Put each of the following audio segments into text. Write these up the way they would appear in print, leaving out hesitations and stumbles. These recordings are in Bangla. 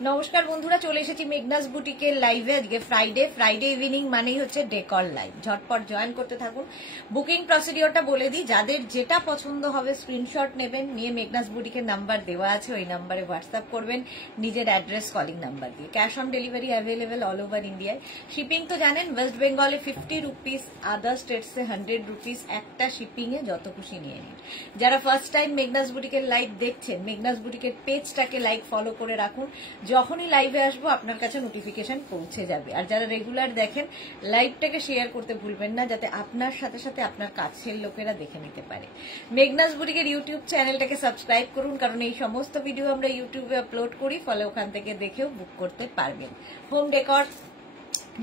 নমস্কার বন্ধুরা, চলে এসেছি মেঘনাস বুটিকের লাইভে। আজকে ফ্রাইডে ইভিনিং মানেই হচ্ছে ডেকর লাইভ। ঝটপট জয়েন করতে থাকুন। বুকিং প্রসিডিওরটা বলে দিই, যাদের যেটা পছন্দ হবে স্ক্রিনশট নেবেন, নিয়ে মেঘনাস বুটিকের নাম্বার দেওয়া আছে, ওই নাম্বারে হোয়াটসঅ্যাপ করবেন নিজের অ্যাড্রেস কলিং নাম্বার দিয়ে। Cash on delivery available all over ইন্ডিয়ায়। শিপিং তো জানেন, ওয়েস্ট বেঙ্গলে 50 রুপিস, আদার স্টেটসে 100 রুপিস। একটা শিপিং এ যত খুশি নিয়ে নিন। যারা ফার্স্ট টাইম মেঘনাস বুটিকের লাইভ দেখছেন, মেঘনাস বুটিকের পেজটাকে লাইক ফলো করে রাখুন। যখনই লাইভে আসবো আপনার কাছে নোটিফিকেশন পৌঁছে যাবে। আর যারা রেগুলার দেখেন, লাইভটাকে শেয়ার করতে ভুলবেন না, যাতে আপনার সাথে সাথে আপনার কাছের লোকেরা দেখে নিতে পারে। মেঘনাস বুটিকের ইউটিউব চ্যানেলটাকে সাবস্ক্রাইব করুন, কারণ এই সমস্ত ভিডিও আমরা ইউটিউবে আপলোড করি, ফলে ওখান থেকে দেখেও বুক করতে পারবেন। হোম ডেকর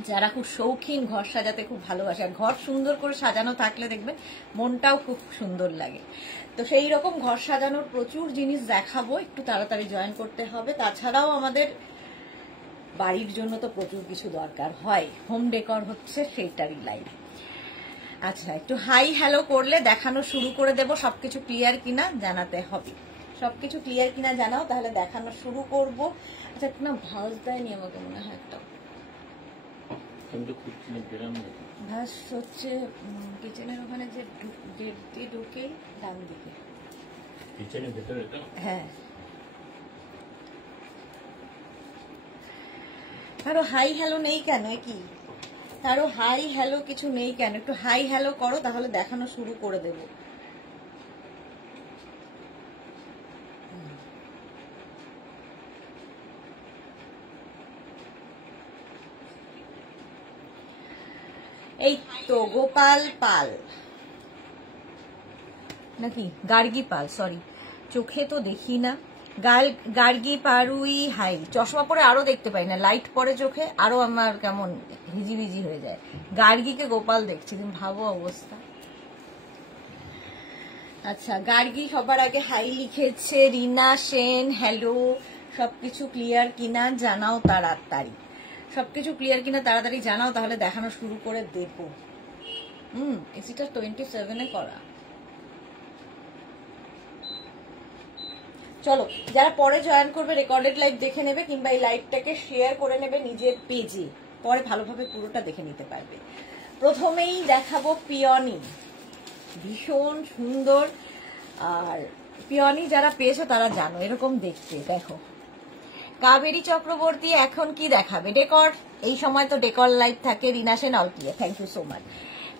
যারা খুব শৌখিন, ঘর সাজাতে খুব ভালোবাসে, আর ঘর সুন্দর করে সাজানো থাকলে দেখবেন মনটাও খুব সুন্দর লাগে। তো সেই রকম ঘর সাজানোর প্রচুর জিনিস দেখাবো, একটু তাড়াতাড়ি জয়েন করতে হবে। তাছাড়াও আমাদের বাড়ির জন্য তো প্রচুর কিছু দরকার হয়, হোম ডেকর হচ্ছে সেইটারই লাইভ। আচ্ছা, একটু হাই হ্যালো করলে দেখানো শুরু করে দেব। সবকিছু ক্লিয়ার কিনা জানাতে হবে, সবকিছু ক্লিয়ার কিনা জানাও, তাহলে দেখানো শুরু করব। আচ্ছা, একটু না ভাঁজ দেয়নি আমাকে মনে হয়, একটা ভাস হচ্ছে কিচেনের ওখানে, যে গেট দিয়ে ঢুকে ডান দিকে, কিচেনের ভেতরে। হ্যাঁ, আরো হাই হ্যালো নেই কেন? কি আরো হাই হ্যালো কিছু নেই কেন? একটু হাই হ্যালো করো, তাহলে দেখানো শুরু করে দেব। এই তো গোপাল পাল নাকি গার্গী পাল, সরি, চোখে তো দেখি না। গার্গী পারুই হাই। চশমা পরে আরো দেখতে পাই না, লাইট পরে চোখে, আরো আমার কেমন হিজিবিজি হয়ে যায়। গার্গীকে গোপাল দেখছি, তুমি ভাবো অবস্থা। আচ্ছা, গার্গী সবার আগে হাই লিখেছে। রিনা সেন হ্যালো। সবকিছু ক্লিয়ার কিনা জানাও তাড়াতাড়ি, সবকিছু ক্লিয়ার কিনা তাড়াতাড়ি জানাও, তাহলে দেখানো শুরু করে দেব। এসিটা 27-এ করা। চলো, যারা পরে জয়েন করবে রেকর্ডেড লাইভ দেখে নেবে, কিংবা এই লাইভটাকে শেয়ার করে নেবে নিজের পেজে, পরে ভালোভাবে পুরোটা দেখে নিতে পারবে। প্রথমেই দেখাবো পিওনি, ভীষণ সুন্দর। আর পিওনি যারা পেয়েছো তারা জানো এরকম দেখতে। দেখো, কাবেরী চক্রবর্তী এখন কি দেখাবে? ডেকর, এই সময় তো ডেকর লাইভ থাকে। রিনা সেন আউটিয়ে, thank you so much.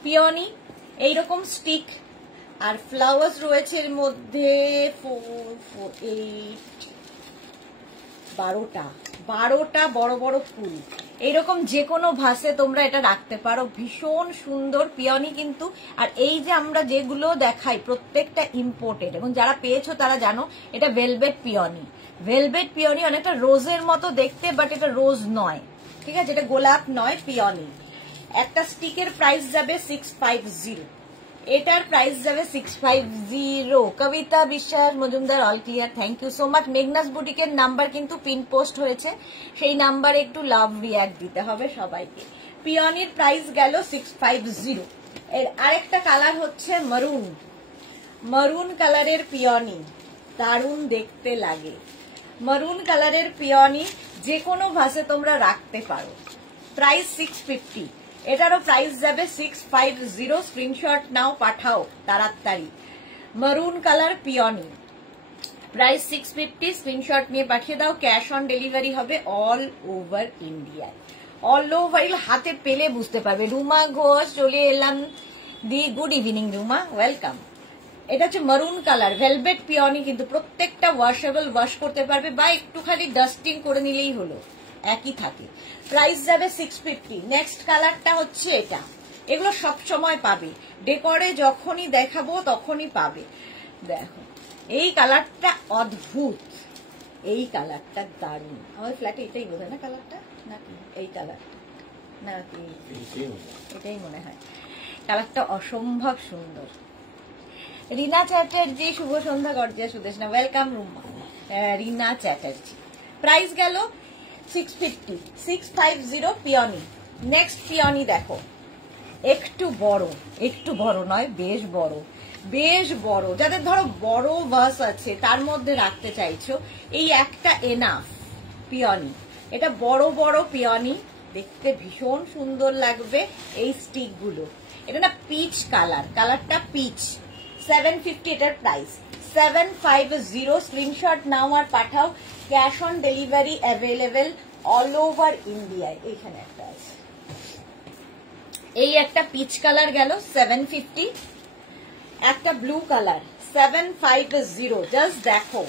Peony এইরকম স্টিক আর ফ্লাওয়ার্স রয়েছে এর মধ্যে 12টা বড় বড় ফুল। এইরকম যে কোনো ভাসে তোমরা এটা রাখতে পারো, ভীষণ সুন্দর পিওনি কিন্তু। আর এই যে আমরা যেগুলো দেখাই প্রত্যেকটা ইম্পোর্টেড, এবং যারা পেয়েছো তারা জানো এটা ভেলভেট পিওনি। ভেলভেট পিওনি অনেকটা রোজের মতো দেখতে, বাট এটা রোজ নয়, ঠিক আছে, এটা গোলাপ নয়, পিওনি। একটা স্টিকের প্রাইস যাবে 650, এটার প্রাইস যাবে 650। Kabita Biswas Majumdar all clear, thank you so much. Meghna's বুটিকের নাম্বার কিন্তু পিন পোস্ট হয়েছে, সেই নাম্বারে একটু লাভ রিয়াক্ট দিতে হবে সবাইকে। পিওনির প্রাইস গেল 650। এর আরেকটা কালার হচ্ছে মারুন কালারের পিওনি, দারুণ দেখতে লাগে। মারুন কালারের পিওনি যে কোনো ভাসে তোমরা রাখতে পারো। প্রাইস 650, এটারও প্রাইস যাবে 650। স্ক্রিনশট নাও, পাঠাও তাড়াতাড়ি। মারুন কালার পিওনি, প্রাইস 650, স্ক্রিনশট নিয়ে পাঠিয়ে দাও। ক্যাশ অন ডেলিভারি হবে অল ওভার ইন্ডিয়ায়। অল ওভার হাতে পেলে বুঝতে পারবে। রুমা ঘোষ চলে এলাম দি, গুড ইভিনিং রুমা, ওয়েলকাম। এটা হচ্ছে মারুন কালার, ভেলভেট পিওনি, কিন্তু প্রত্যেকটা ওয়াশেবল, ওয়াশ করতে পারবে, বা একটুখানি ডাস্টিং করে নিলেই হলো, একই থাকে। প্রাইস যাবে 650। নেক্সট কালারটা হচ্ছে এটা, এগুলো সব সময় পাবে, ডেকরে যখনই দেখাবো তখনই পাবে। দেখো, এই কালারটা অদ্ভুত, এই কালারটা দারুণ। আমার ফ্ল্যাটে এটাই বোঝায় না কালারটা, নাকি এই কালার, নাকি এটাই মনে হয়। কালারটা অসম্ভব সুন্দর। রিনা চ্যাটার্জি শুভ সন্ধ্যা, গর্জিয়া সুদেশনা, ওয়েলকাম রুমা। রিনা চ্যাটার্জি, প্রাইস গেল 650 পিওনি। নেক্সট পিওনি দেখো, একটু বড় নয়, বেশ বড়। যাদের ধরো বড় ভাস আছে, তার মধ্যে রাখতে চাইছো, এই একটা এনাফ, পিওনি, এটা বড় বড় পিওনি, দেখতে ভীষণ সুন্দর লাগবে এই স্টিক গুলো। এটা না পিচ কালার, কালারটা পিচ। 750 এটার প্রাইস, 750। স্ক্রিনশট নাও আর পাঠাও। Cash on delivery available all over ইন্ডিয়ায়। এইখানে একটা আছে, এই একটা পিচ কালার গেল 750, একটা ব্লু কালার 750। জাস্ট দেখো,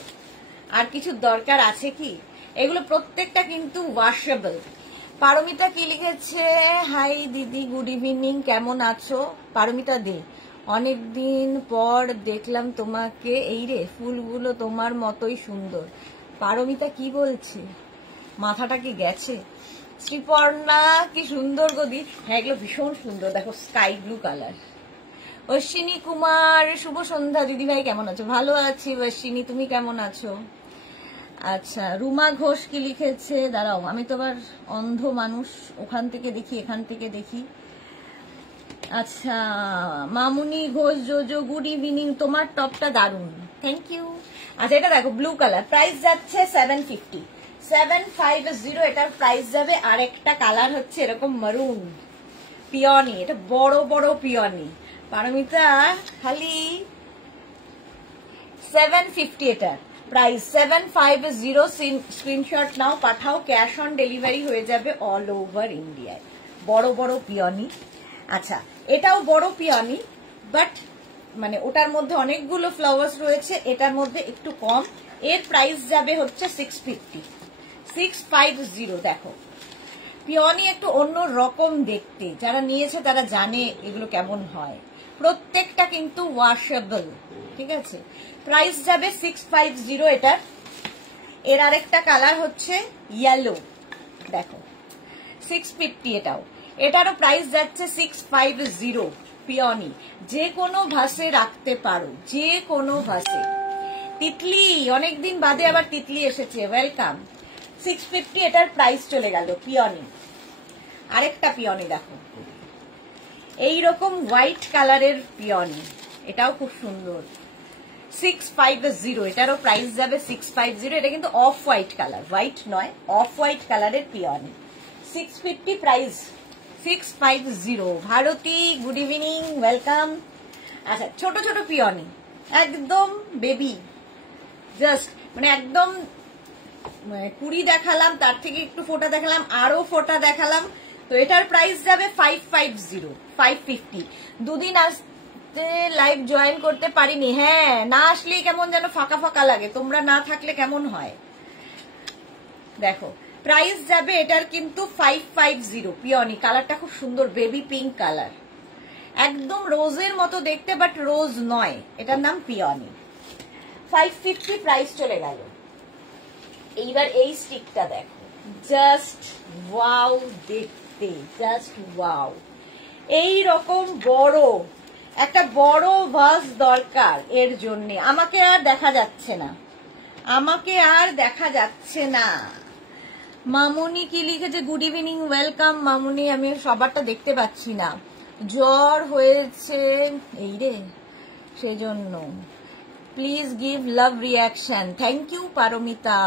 আর কিছু দরকার আছে কি? এগুলো প্রত্যেকটা কিন্তু ওয়াশেবল। পারমিতা কি লিখেছে? হাই দিদি, গুড ইভিনিং, কেমন আছো? পারমিতা দে, অনেকদিন পর দেখলাম তোমাকে। এই রে, ফুলগুলো তোমার মতোই সুন্দর। পারমিতা কি বলছে? মাথাটা কি গেছে? শ্রীপর্ণা কি সুন্দর গদি। হ্যাঁ, এগুলো ভীষণ সুন্দর, দেখো sky blue colour. Ashwini Kumar, শুভ সন্ধ্যা দিদি ভাই, কেমন আছো? ভালো আছি অশ্বিনী, তুমি কেমন আছো? আচ্ছা, রুমা ঘোষ কি লিখেছে? দাঁড়াও, আমি তো আবার অন্ধ মানুষ, ওখান থেকে দেখি এখান থেকে দেখি। আচ্ছা, মামুনি ঘোষ জোজো, গুড ইভিনিং, তোমার টপটা দারুন, থ্যাংক ইউ। আচ্ছা, এটা দেখো ব্লু কালার, প্রাইস যাচ্ছে 750, 750 এটার প্রাইস যাবে। আর একটা কালার হচ্ছে এরকম মারুন পিওনি, এটা বড় বড় পিওনি। পারমিতা খালি 750 এটার প্রাইস, 750। স্ক্রিনশট নাও পাঠাও, ক্যাশ অন ডেলিভারি হয়ে যাবে অল ওভার ইন্ডিয়ায়। বড় বড় পিওনি। আচ্ছা, এটাও বড় পিওনি, বাট মানে ওটার মধ্যে অনেকগুলো ফ্লাওয়ার্স রয়েছে, এটার মধ্যে একটু কম। এর প্রাইস যাবে হচ্ছে 650, 650। দেখো পিওনি একটু অন্য রকম দেখতে, যারা নিয়েছে তারা জানে এগুলো কেমন হয়। প্রত্যেকটা কিন্তু ওয়াশেবল, ঠিক আছে। প্রাইস যাবে 650 এটার। এর আরেকটা কালার হচ্ছে ইয়েলো, দেখো 650 এটাও। এটারও প্রাইস যাচ্ছে 650। পিওনি যে কোনো ভাসে রাখতে পারো, যে কোনো ভাসে। তিতলি, অনেকদিন বাদে আবার তিতলি এসেছে, ওয়েলকাম। 650 এটার প্রাইস চলে গেল। পিওনি, আরেকটা পিওনি দেখো, এইরকম হোয়াইট কালারের পিওনি, এটাও খুব সুন্দর। 650, এটারও প্রাইস যাবে 650। এটা কিন্তু অফ হোয়াইট কালার, হোয়াইট নয়, অফ হোয়াইট কালারের peony. 650 price, 650। Bharati, good evening, welcome. আচ্ছা, ছোট ছোট পিওনি, একদম বেবি, জাস্ট মানে একদম 20 দেখালাম, তার থেকে একটু ফোটা দেখালাম, আরো ফোটা দেখালাম। তো এটার প্রাইস যাবে 550, 550। দুদিন আসতে লাইভ জয়েন করতে পারিনি। হ্যাঁ, না আসলেই কেমন যেন ফাঁকা ফাঁকা লাগে, তোমরা না থাকলে কেমন হয়। দেখো প্রাইস যাবে এটার কিন্তু 550। পিওনি, কালারটা খুব সুন্দর, বেবি পিঙ্ক কালার, একদম রোজের মতো দেখতে, বাট রোজ নয়, এটার নাম পিওনি। 550 প্রাইস চলে গেল। এইবার এই স্টিকটা দেখো, জাস্ট ওয়াও দেখতে, জাস্ট ওয়াও। এই রকম বড় একটা বড় ভাস দরকার এর জন্য। আমাকে আর দেখা যাচ্ছে না, আমাকে আর দেখা যাচ্ছে না। মামুনি কি লিখেছে? গুড ইভিনিং, ওয়েলকাম মামুনি। আমি সবারটা দেখতে পাচ্ছি না, জ্বর হয়েছে এই রে, সেজন্য please give love reaction. Thank you Paramita.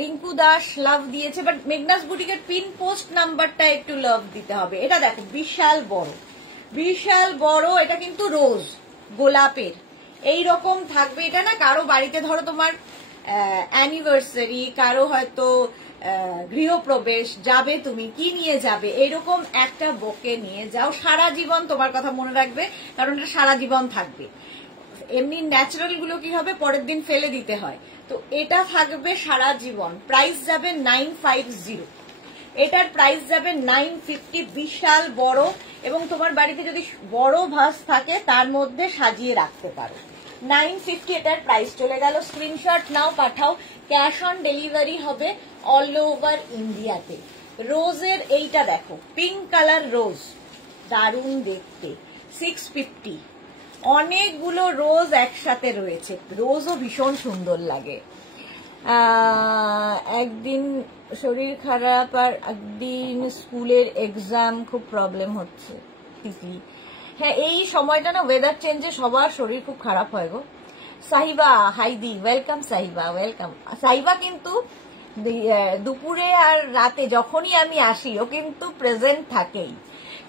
Rinku Das love দিয়েছে, বাট মেঘনাস বুটিকের পিন পোস্ট নাম্বারটা একটু লাভ দিতে হবে। এটা দেখো বিশাল বড়, বিশাল বড়, এটা কিন্তু রোজ গোলাপের এই রকম থাকবে। এটা না কারো বাড়িতে ধরো তোমার অ্যানিভার্সারি, কারো হয়তো গৃহপ্রবেশ, যাবে তুমি কি নিয়ে যাবে, এরকম একটা বোকে নিয়ে যাও, সারা জীবন তোমার কথা মনে রাখবে, কারণ এটা সারা জীবন থাকবে। এমনি ন্যাচারাল গুলো কি হবে, পরের দিন ফেলে দিতে হয়, তো এটা থাকবে সারা জীবন। প্রাইস যাবে 950, এটার প্রাইস যাবে 950। বিশাল বড়, এবং তোমার বাড়িতে যদি বড় ভাস থাকে তার মধ্যে সাজিয়ে রাখতে পারো। 950 এটার প্রাইস চলে গেল। স্ক্রিনশট নাও পাঠাও, ক্যাশ অন ডেলিভারি হবে অল ওভার ইন্ডিয়াতে। রোজের এইটা দেখো, পিঙ্ক কালার রোজ, দারুণ দেখতে, 650। অনেকগুলো রোজ একসাথে রয়েছে, রোজও ভীষণ সুন্দর লাগে। একদিন শরীর খারাপ আর একদিন স্কুলের এক্সাম, খুব প্রবলেম হচ্ছে তিতলি। হ্যাঁ, এই সময়টা না ওয়েদার চেঞ্জে সবার শরীর খুব খারাপ হয় গো। সাহিবা হাইদি, ওয়েলকাম সাহিবা, ওয়েলকাম। সাহিবা কিন্তু দুপুরে আর রাতে যখনই আমি আসি ও কিন্তু প্রেজেন্ট থাকেই।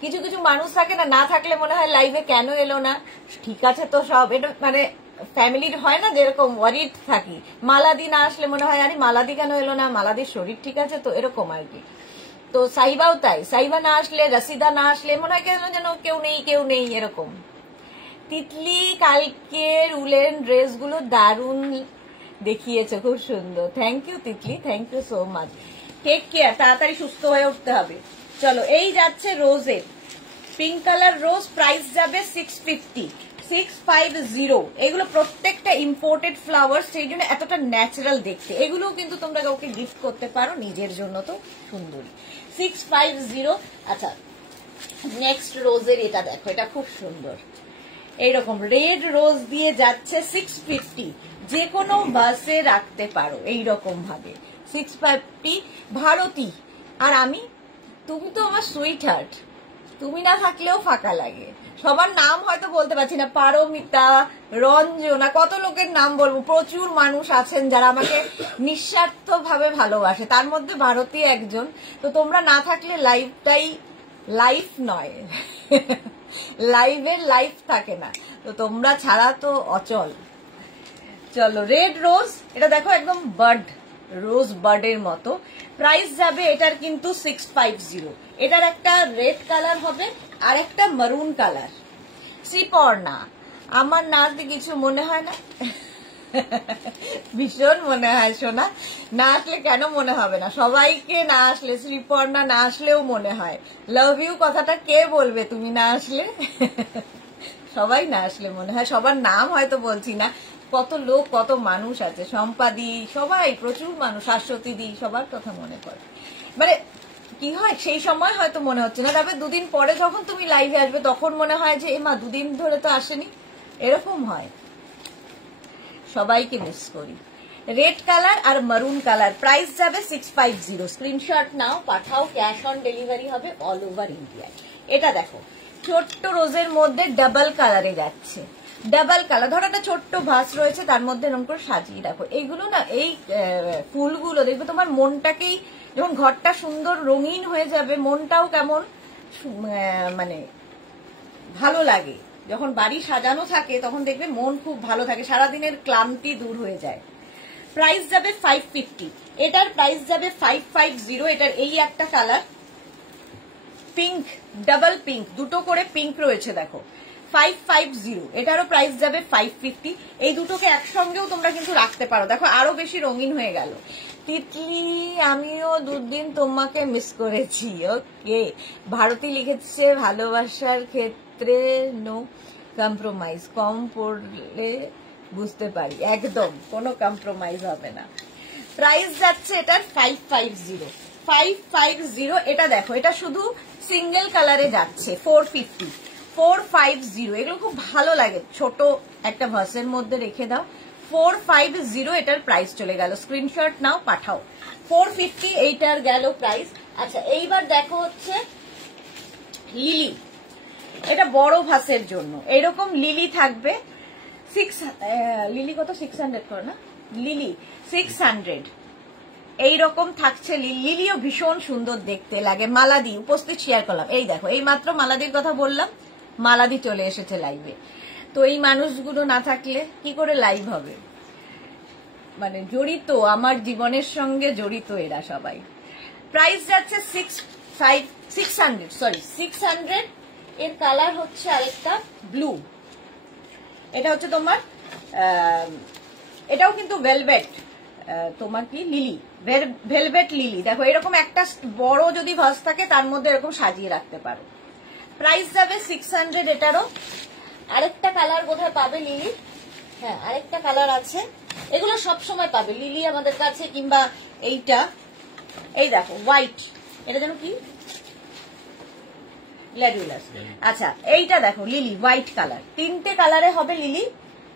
কিছু কিছু মানুষ থাকে না, না থাকলে মনে হয় লাইভে কেন এলো না, ঠিক আছে তো সব, এটা মানে ফ্যামিলির হয় না যেরকম ওয়ারিড থাকি। মালাদি না আসলে মনে হয় আরে মালাদি কেন এলো না, মালাদির শরীর ঠিক আছে তো, এরকম আর কি। তো সাইবাও তাই, সাইবা না আসলে, রসিদা না আসলে মনে হয় কেন যেন কেউ নেই এরকম। তিতলি কালকের উলেন ড্রেসগুলো দারুণ দেখিয়েছে, খুব সুন্দর। Thank you Titli, thank you so much. Take care, তাড়াতাড়ি সুস্থ হয়ে উঠতে হবে। চলো, এই যাচ্ছে রোজের পিঙ্ক কালার রোজ, প্রাইস যাবে 650। এগুলো প্রত্যেকটা ইম্পোর্টেড ফ্লাওয়ার, সেই জন্য এতটা ন্যাচারাল দেখতে। এগুলো কিন্তু তোমরা কাউকে গিফট করতে পারো, নিজের জন্য তো সুন্দরী। 650। আচ্ছা, নেক্সট রোজের এটা দেখো, এটা খুব সুন্দর। এইরকম রেড রোজ দিয়ে যাচ্ছে 650। যে কোনো বাসে রাখতে পারো এইরকম ভাবে। 650। ভারতী আর আমি, তুমি তো আমার সুইট হার্ট, তুমি না থাকলেও ফাঁকা লাগে। সবার নাম হয়তো বলতে পারছি না, পারমিতা, রঞ্জনা, কত লোকের নাম বলবো। প্রচুর মানুষ আছেন যারা আমাকে নিঃস্বার্থ ভাবে ভালোবাসে, তার মধ্যে ভারতী একজন। তো তোমরা না থাকলে লাইফটাই লাইফ নয়, লাইভের লাইফ থাকে না, তো তোমরা ছাড়া তো অচল। চলো, রেড রোজ, এটা দেখো একদম বার্ড, রোজ বার্ডের মতো। প্রাইস যাবে এটার কিন্তু 650। এটার একটা রেড কালার হবে আর একটা মারুন কালার। শ্রীপর্ণা, আমার না আসলে কিছু মনে হয় না? ভীষণ মনে হয় সোনা, না আসলে কেন মনে হবে না, সবাইকে না আসলে, শ্রীপর্ণা না আসলেও মনে হয়। লাভ ইউ কথাটা কে বলবে তুমি না আসলে? সবাই না আসলে মনে হয়, সবার নাম হয়তো বলছি না, কত লোক কত মানুষ আছে, সম্পাদি, সবাই প্রচুর মানুষ, শাশ্বতী দি, সবার কথা মনে পড়ে। মানে কি হয়, সেই সময় হয়তো মনে হচ্ছে না, তবে দুদিন পরে যখন তুমি লাইভে আসবে তখন মনে হয় যে এ মা দুদিন ধরে তো আসেনি, এরকম হয়। সবাইকে মিস করি। রেড কালার আর মারুন কালার, প্রাইস যাবে 650। স্ক্রিনশট নাও, পাঠাও, ক্যাশ অন ডেলিভারি হবে অল ওভার ইন্ডিয়ায়। এটা দেখো, ছোট্ট রোজের মধ্যে ডাবল কালারে যাচ্ছে। ডাবল কালার, ধরো একটা ছোট্ট ভাস রয়েছে, তার মধ্যে এরকম করে সাজিয়ে রাখো। এইগুলো না, এই ফুলগুলো দেখবে তোমার মনটাকেই, যখন ঘরটা সুন্দর রঙিন হয়ে যাবে, মনটাও কেমন মানে ভালো লাগে। যখন বাড়ি সাজানো থাকে তখন দেখবে মন খুব ভালো থাকে, সারাদিনের ক্লান্তি দূর হয়ে যায়। প্রাইস যাবে 550। এটার প্রাইস যাবে 550। এটার এই একটা কালার পিঙ্ক, ডাবল পিঙ্ক, দুটো করে পিঙ্ক রয়েছে দেখো, 550। এটারও প্রাইস যাবে 550। এই দুটোকে একসঙ্গেও তোমরা কিন্তু রাখতে পারো, দেখো আরো বেশি রঙিন হয়ে গেল। তিতলি, আমিও দুদিন তোমাকে মিস করেছি। ওকে, ভারতী লিখেছে ভালোবাসার ক্ষেত্রে নো কম্প্রোমাইজ, কম পড়লে বুঝতে পারি, একদম কোনো কম্প্রোমাইজ হবে না। প্রাইস যাচ্ছে এটার 550। 550। এটা দেখো, এটা শুধু সিঙ্গেল কালারে যাচ্ছে 450। 450, এগুলো খুব ভালো লাগে, ছোট একটা ভাসের মধ্যে রেখে দাও। 450 এটার প্রাইস চলে গেল, স্ক্রিনশট নাও, পাঠাও। 450 এইটার গেল প্রাইস। আচ্ছা, এইবার দেখো হচ্ছে লিলি, এটা বড় ভাসের জন্য এরকম লিলি থাকবে। লিলি কত, 600 করে না, লিলি 600 এইরকম থাকছে। লিলিও ভীষণ সুন্দর দেখতে লাগে। মালাদি উপস্থিত শেয়ার করলাম, এই দেখো, এই মাত্র মালাদির কথা বললাম, মালাদি চলে এসেছে লাইভে। তো এই মানুষগুলো না থাকলে কি করে লাইভ হবে, মানে জড়িত, আমার জীবনের সঙ্গে জড়িত এরা সবাই। প্রাইস যাচ্ছে 600। এর কালার হচ্ছে আরেকটা ব্লু, এটা হচ্ছে তোমার এটাও কিন্তু ভেলভেট, তোমার কি লিলি, ভেলভেট লিলি। দেখো এরকম একটা বড় যদি ভাস থাকে তার মধ্যে এরকম সাজিয়ে রাখতে পারো। প্রাইস যাবে 600। এটারও আরেকটা কালার কোথায় পাবে লিলি, হ্যাঁ আরেকটা কালার আছে, এগুলো সব সময় পাবে লিলি আমাদের কাছে, কিংবা এইটা, এই দেখো হোয়াইট, এটা যেন কি গ্ল্যাডিউলাস। আচ্ছা, এইটা দেখো লিলি হোয়াইট কালার, তিনটে কালারে হবে লিলি।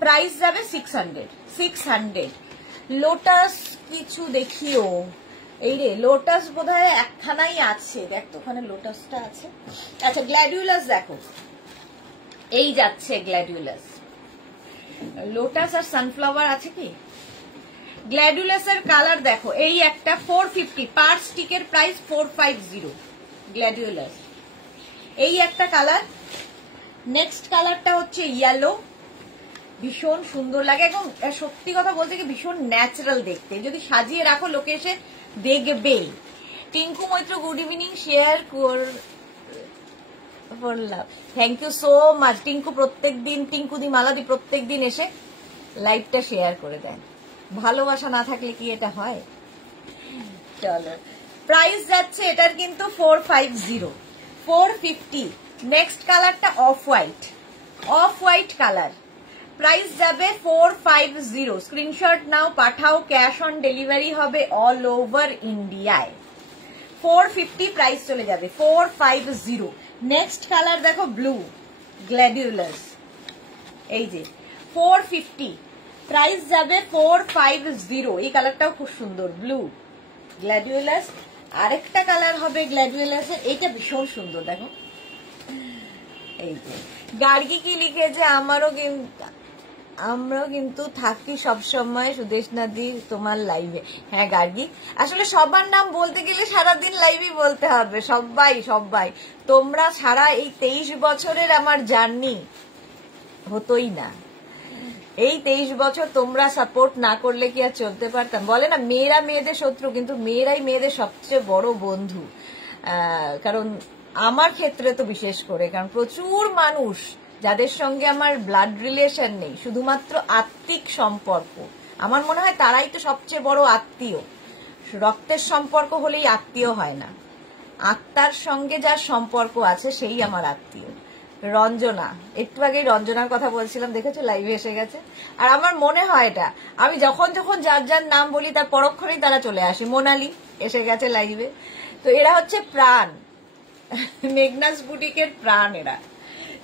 প্রাইস যাবে 600। লোটাস কিছু দেখিও, এই রে লোটাস বোধহয় একখানাই আছে, দেখ তো ওখানে লোটাসটা আছে। আচ্ছা, গ্ল্যাডিউলাস দেখো, এই যাচ্ছে গ্ল্যাডিউলাস, লোটাস আর সানফ্লাওয়ার আছে কি? গ্ল্যাডুলাসের কালার দেখো, এই একটা 450, পার স্টিকের প্রাইস 450 গ্ল্যাডুলাস। এই একটা কালার। নেক্সট কালারটা হচ্ছে ইয়েলো, ভীষণ সুন্দর লাগে এবং সত্যি কথা বলতে কি ভীষণ ন্যাচারাল দেখতে, যদি সাজিয়ে রাখো লোকে এসে দেখবে। Tinku Maitra good evening, share করলাম, thank you so much Tinku. প্রত্যেকদিন টিঙ্কু দি মালাদি প্রত্যেকদিন এসে লাইভটা শেয়ার করে দেন, ভালোবাসা না থাকলে কি এটা হয়? চলো, প্রাইস যাচ্ছে এটার কিন্তু 450, 450। নেক্সট কালারটা off white, of white colour, price যাবে 450। স্ক্রিনশট নাও, পাঠাও, ক্যাশ অন ডেলিভারি হবে অল ওভার ইন্ডিয়ায়। 450 প্রাইস চলে যাবে, 450। নেক্সট কালার দেখো ব্লু গ্ল্যাডিউলাস, এই যে 450 প্রাইস যাবে 450। এই কালারটাও খুব সুন্দর, ব্লু গ্ল্যাডিউলাস। আরেকটা কালার হবে গ্ল্যাডিউলাসের, এইটা ভীষণ সুন্দর দেখো। এই যে গার্গী কি লিখেছে, আমরাও কিন্তু থাকি সবসময় সুদেশনা দি তোমার লাইভে। হ্যাঁ গার্গী, আসলে সবার নাম বলতে গেলে সারাদিন লাইভে বলতে হবে, সবাই সবাই। তোমরা সারা এই 23 বছরের আমার জার্নি হতোই না। এই 23 বছর তোমরা সাপোর্ট না করলে কি আর চলতে পারতাম? বলে না মেয়েরা মেয়েদের শত্রু, কিন্তু মেয়েরাই মেয়েদের সবচেয়ে বড় বন্ধু। কারণ আমার ক্ষেত্রে তো বিশেষ করে, কারণ প্রচুর মানুষ যাদের সঙ্গে আমার ব্লাড রিলেশন নেই, শুধুমাত্র আত্মিক সম্পর্ক, আমার মনে হয় তারাই তো সবচেয়ে বড় আত্মীয়। রক্তের সম্পর্ক হলেই আত্মীয় হয় না, আত্মার সঙ্গে যার সম্পর্ক আছে সেই আমার আত্মীয়। রঞ্জনা, একটু আগেই রঞ্জনার কথা বলছিলাম, দেখেছো লাইভে এসে গেছে। আর আমার মনে হয় এটা, আমি যখন যখন যার যার নাম বলি তার পরক্ষণেই তারা চলে আসে। মোনালি এসে গেছে লাইভে। তো এরা হচ্ছে প্রাণ, মেঘনাস বুটিকের প্রাণ এরা।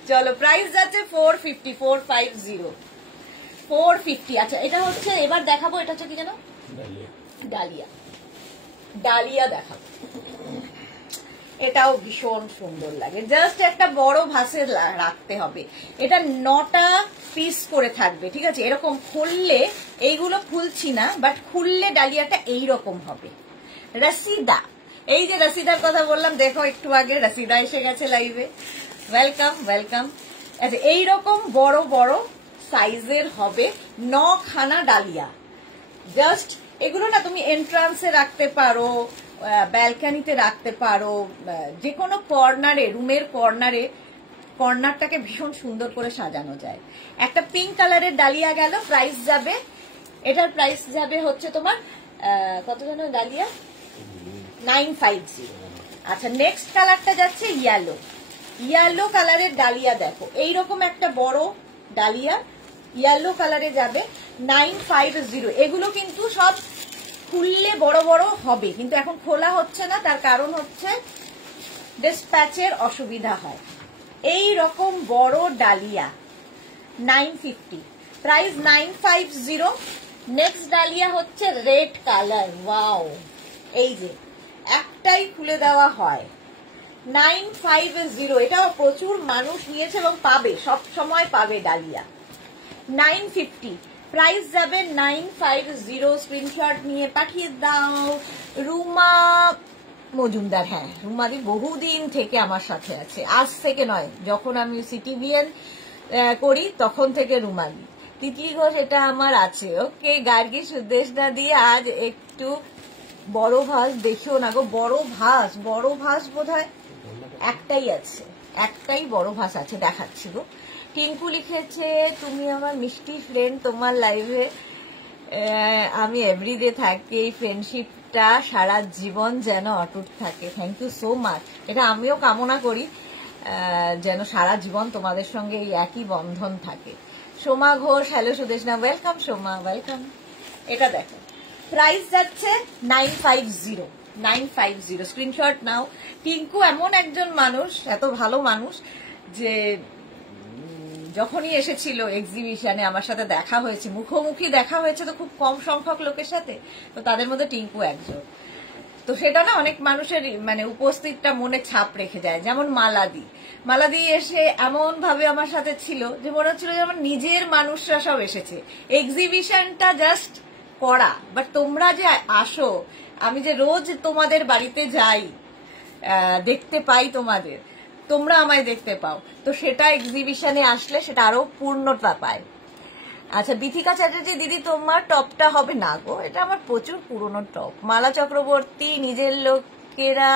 চলো, প্রাইস যাচ্ছে 450, 450। আচ্ছা, এটা হচ্ছে এবার দেখাবো, এটা হচ্ছে কি জানো, ডালিয়া, ডালিয়া দেখাবো। এটাও ভীষণ সুন্দর লাগে, জাস্ট একটা বড় ভাসে রাখতে হবে। এটা 9টা পিস করে থাকবে, ঠিক আছে? এরকম খুললে, এইগুলো খুলছি না, বাট খুললে ডালিয়াটা এইরকম হবে। রসিদা, এই যে রসিদার কথা বললাম, দেখো একটু আগে রসিদা এসে গেছে লাইভে, ওয়েলকাম ওয়েলকাম। আচ্ছা, এইরকম বড় বড় সাইজের হবে 9খানা ডালিয়া। জাস্ট এগুলো না তুমি এন্ট্রান্সে রাখতে পারো, ব্যালকানিতে রাখতে পারো, যে কোনো কর্নারে, রুমের কর্নারে, কর্নারটাকে ভীষণ সুন্দর করে সাজানো যায়। একটা পিঙ্ক কালারের ডালিয়া গেল, প্রাইস যাবে, এটার প্রাইস যাবে হচ্ছে তোমার কত জানো ডালিয়া, 950। আচ্ছা, নেক্সট কালারটা যাচ্ছে ইয়েলো, ইয়েলো কালারের ডালিয়া দেখো, এইরকম একটা বড় ডালিয়া ইয়েলো কালারে যাবে 950। এগুলো কিন্তু সব খুললে বড় বড় হবে, কিন্তু এখন খোলা হচ্ছে না, তার কারণ হচ্ছে ডিসপ্যাচের অসুবিধা হয়। এই রকম বড় ডালিয়া 950, প্রাইস 950। নেক্সট ডালিয়া হচ্ছে রেড কালার, ওয়াও, এই যে একটাই খুলে দেওয়া হয় 950। এটাও প্রচুর মানুষ নিয়েছে এবং পাবে, সব সময় পাবে ডালিয়া। 950 প্রাইস যাবে 950। স্ক্রিনশট নিয়ে পাঠিয়ে দাও। রুমা মজুমদার, হ্যাঁ রুমাদি বহুদিন থেকে আমার সাথে আছে, আজ থেকে নয়, যখন আমি সিটিভিএন করি তখন থেকে রুমালি। তিতলি ঘোষ, এটা আমার আছে। ওকে গার্গী সুদেশনা দিয়ে আজ একটু বড় ভাস দেখিও না গো। বড় ভাস, বড় ভাস বোধহয় একটাই আছে, একটাই বড় ভাস আছে, দেখাচ্ছি গো। টিঙ্কু লিখেছে, তুমি আমার মিষ্টি ফ্রেন্ড, তোমার লাইভে আমি এভরিডে থাকি, এই ফ্রেন্ডশিপটা সারা জীবন যেন অটুট থাকে। Thank you so much. এটা আমিও কামনা করি যেন সারা জীবন তোমাদের সঙ্গে এই একই বন্ধন থাকে। Soma Ghosh, hello Sudeshna, welcome Soma, welcome. এটা দেখো, প্রাইস যাচ্ছে 950, 950। স্ক্রিনশট নাও। টিঙ্কু এমন একজন মানুষ, এত ভালো মানুষ, যে যখনই এসেছিল এক্সিবিশনে আমার সাথে দেখা হয়েছে, মুখোমুখি দেখা হয়েছে তো খুব কম সংখ্যক লোকের সাথে, তো তাদের মধ্যে টিঙ্কু একজন। তো সেটা না অনেক মানুষের মানে উপস্থিতটা মনে ছাপ রেখে যায়। যেমন মালাদি এসে এমন ভাবে আমার সাথে ছিল যে মনে হচ্ছিল যে আমার নিজের মানুষরা সব এসেছে। এক্সিবিশনটা জাস্ট করা, বাট তোমরা যে আসো, আমি যে রোজ তোমাদের বাড়িতে যাই, দেখতে পাই তোমাদের, তোমরা আমায় দেখতে পাও, তো সেটা এক্সিবিশনে আসলে সেটা আরো পূর্ণতা পায়। আচ্ছা, বিথিকা চ্যাটার্জি দিদি তোমার টপটা হবে না গো, এটা আমার প্রচুর পুরনো টপ। মালা চক্রবর্তী, নিজের লোকেরা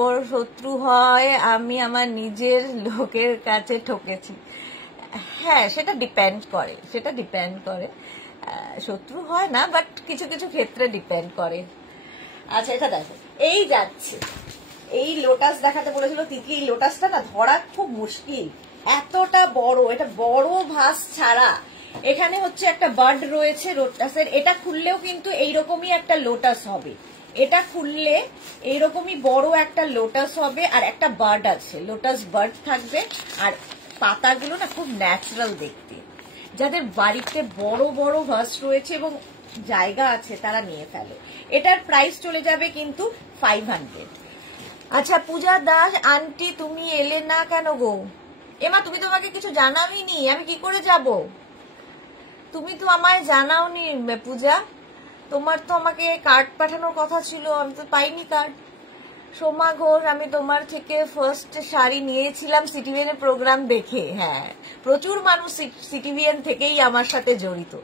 বড় শত্রু হয়, আমি আমার নিজের লোকের কাছে ঠকেছি। হ্যাঁ, সেটা ডিপেন্ড করে, শত্রু হয় না, বাট কিছু কিছু ক্ষেত্রে ডিপেন্ড করে। আচ্ছা, এটা দেখো, এই যাচ্ছে, এই লোটাস দেখাতে বলেছিল তিথি। এই লোটাসটা না ধরা খুব মুশকিল, এতটা বড়, এটা বড় ভাস ছাড়া এখানে হচ্ছে একটা বার্ড রয়েছে লোটাসের। এটা খুললেও কিন্তু এইরকমই একটা লোটাস হবে, এটা খুললে এইরকমই বড় একটা লোটাস হবে, আর একটা বার্ড আছে, লোটাস বার্ড থাকবে। আর পাতাগুলো না খুব ন্যাচারাল দেখতে। যাদের বাড়িতে বড় বড় ভাস রয়েছে এবং জায়গা আছে তারা নিয়ে ফেলো। এটার প্রাইস চলে যাবে কিন্তু 500। আচ্ছা, পূজা দাস আন্টি তুমি এলে না কেন গো? এমা, তুমি তো আমাকে কিছু জানাওনি, আমি কি করে যাব? তুমি তো আমায় জানাওনি পূজা, তোমার তো আমাকে কার্ড পাঠানোর কথা ছিল, আমি তো পাইনি কার্ড। সোমা ঘোষ, আমি তোমার থেকে ফার্স্ট শাড়ি নিয়েছিলাম সিটিভিএন এর প্রোগ্রাম দেখে। হ্যাঁ, প্রচুর মানুষ সিটিভিএন থেকেই আমার সাথে জড়িত।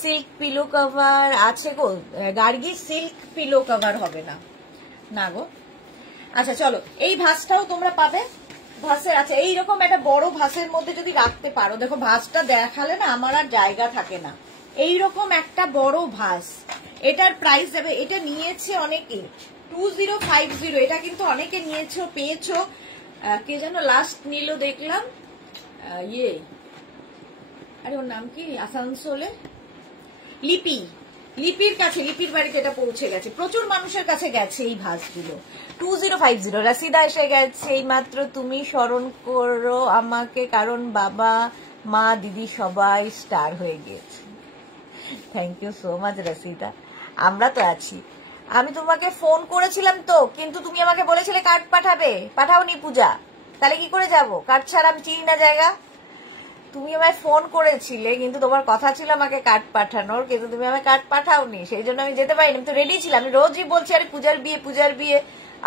সিল্ক পিলো কভার আছে গো গার্গি? সিল্ক পিলো কভার হবে না, না গো। আচ্ছা চলো, এই ভাসটাও তোমরা পাবে, ভাসের আছে এইরকম একটা বড় ভাসের মধ্যে যদি রাখতে পারো। দেখো, ভাসটা দেখালে না আমার আর জায়গা থাকে না। এইরকম একটা বড় ভাস, এটার প্রাইস যাবে, এটা নিয়েছে অনেকে 2050। এটা কিন্তু অনেকে নিয়েছো, পেয়েছো। কে যেন লাস্ট নিল দেখলাম, আরে ওর নাম কি, আসানসোলে লিপির কাছে, লিপির বাড়িতে এটা পৌঁছে গেছে, প্রচুর মানুষের কাছে গেছে এই ভাসগুলো। 2050। রাসিদা এসে গেছে এই মাত্র, তুমি স্মরণ করো আমাকে, কারণ বাবা মা দিদি সবাই স্টার হয়ে গিয়েছে। থ্যাংক ইউ সো মাচ রাসিদা, আমরা তো আছি। আমি তোমাকে ফোন করেছিলাম তো, কিন্তু তুমি আমাকে বলেছিলে কার্ড পাঠাবে, পাঠাওনি পূজা, তাহলে কি করে যাব? কার্ড ছাড়া আমি চিনি না জায়গা। তুমি আমায় ফোন করেছিলে, কিন্তু তোমার কথা ছিল আমাকে কার্ড পাঠানোর, কিন্তু তুমি আমায় কার্ড পাঠাওনি, সেই জন্য আমি যেতে পারিনি। আমি তো রেডি ছিলাম, আমি রোজই বলছি আরে পূজার বিয়ে,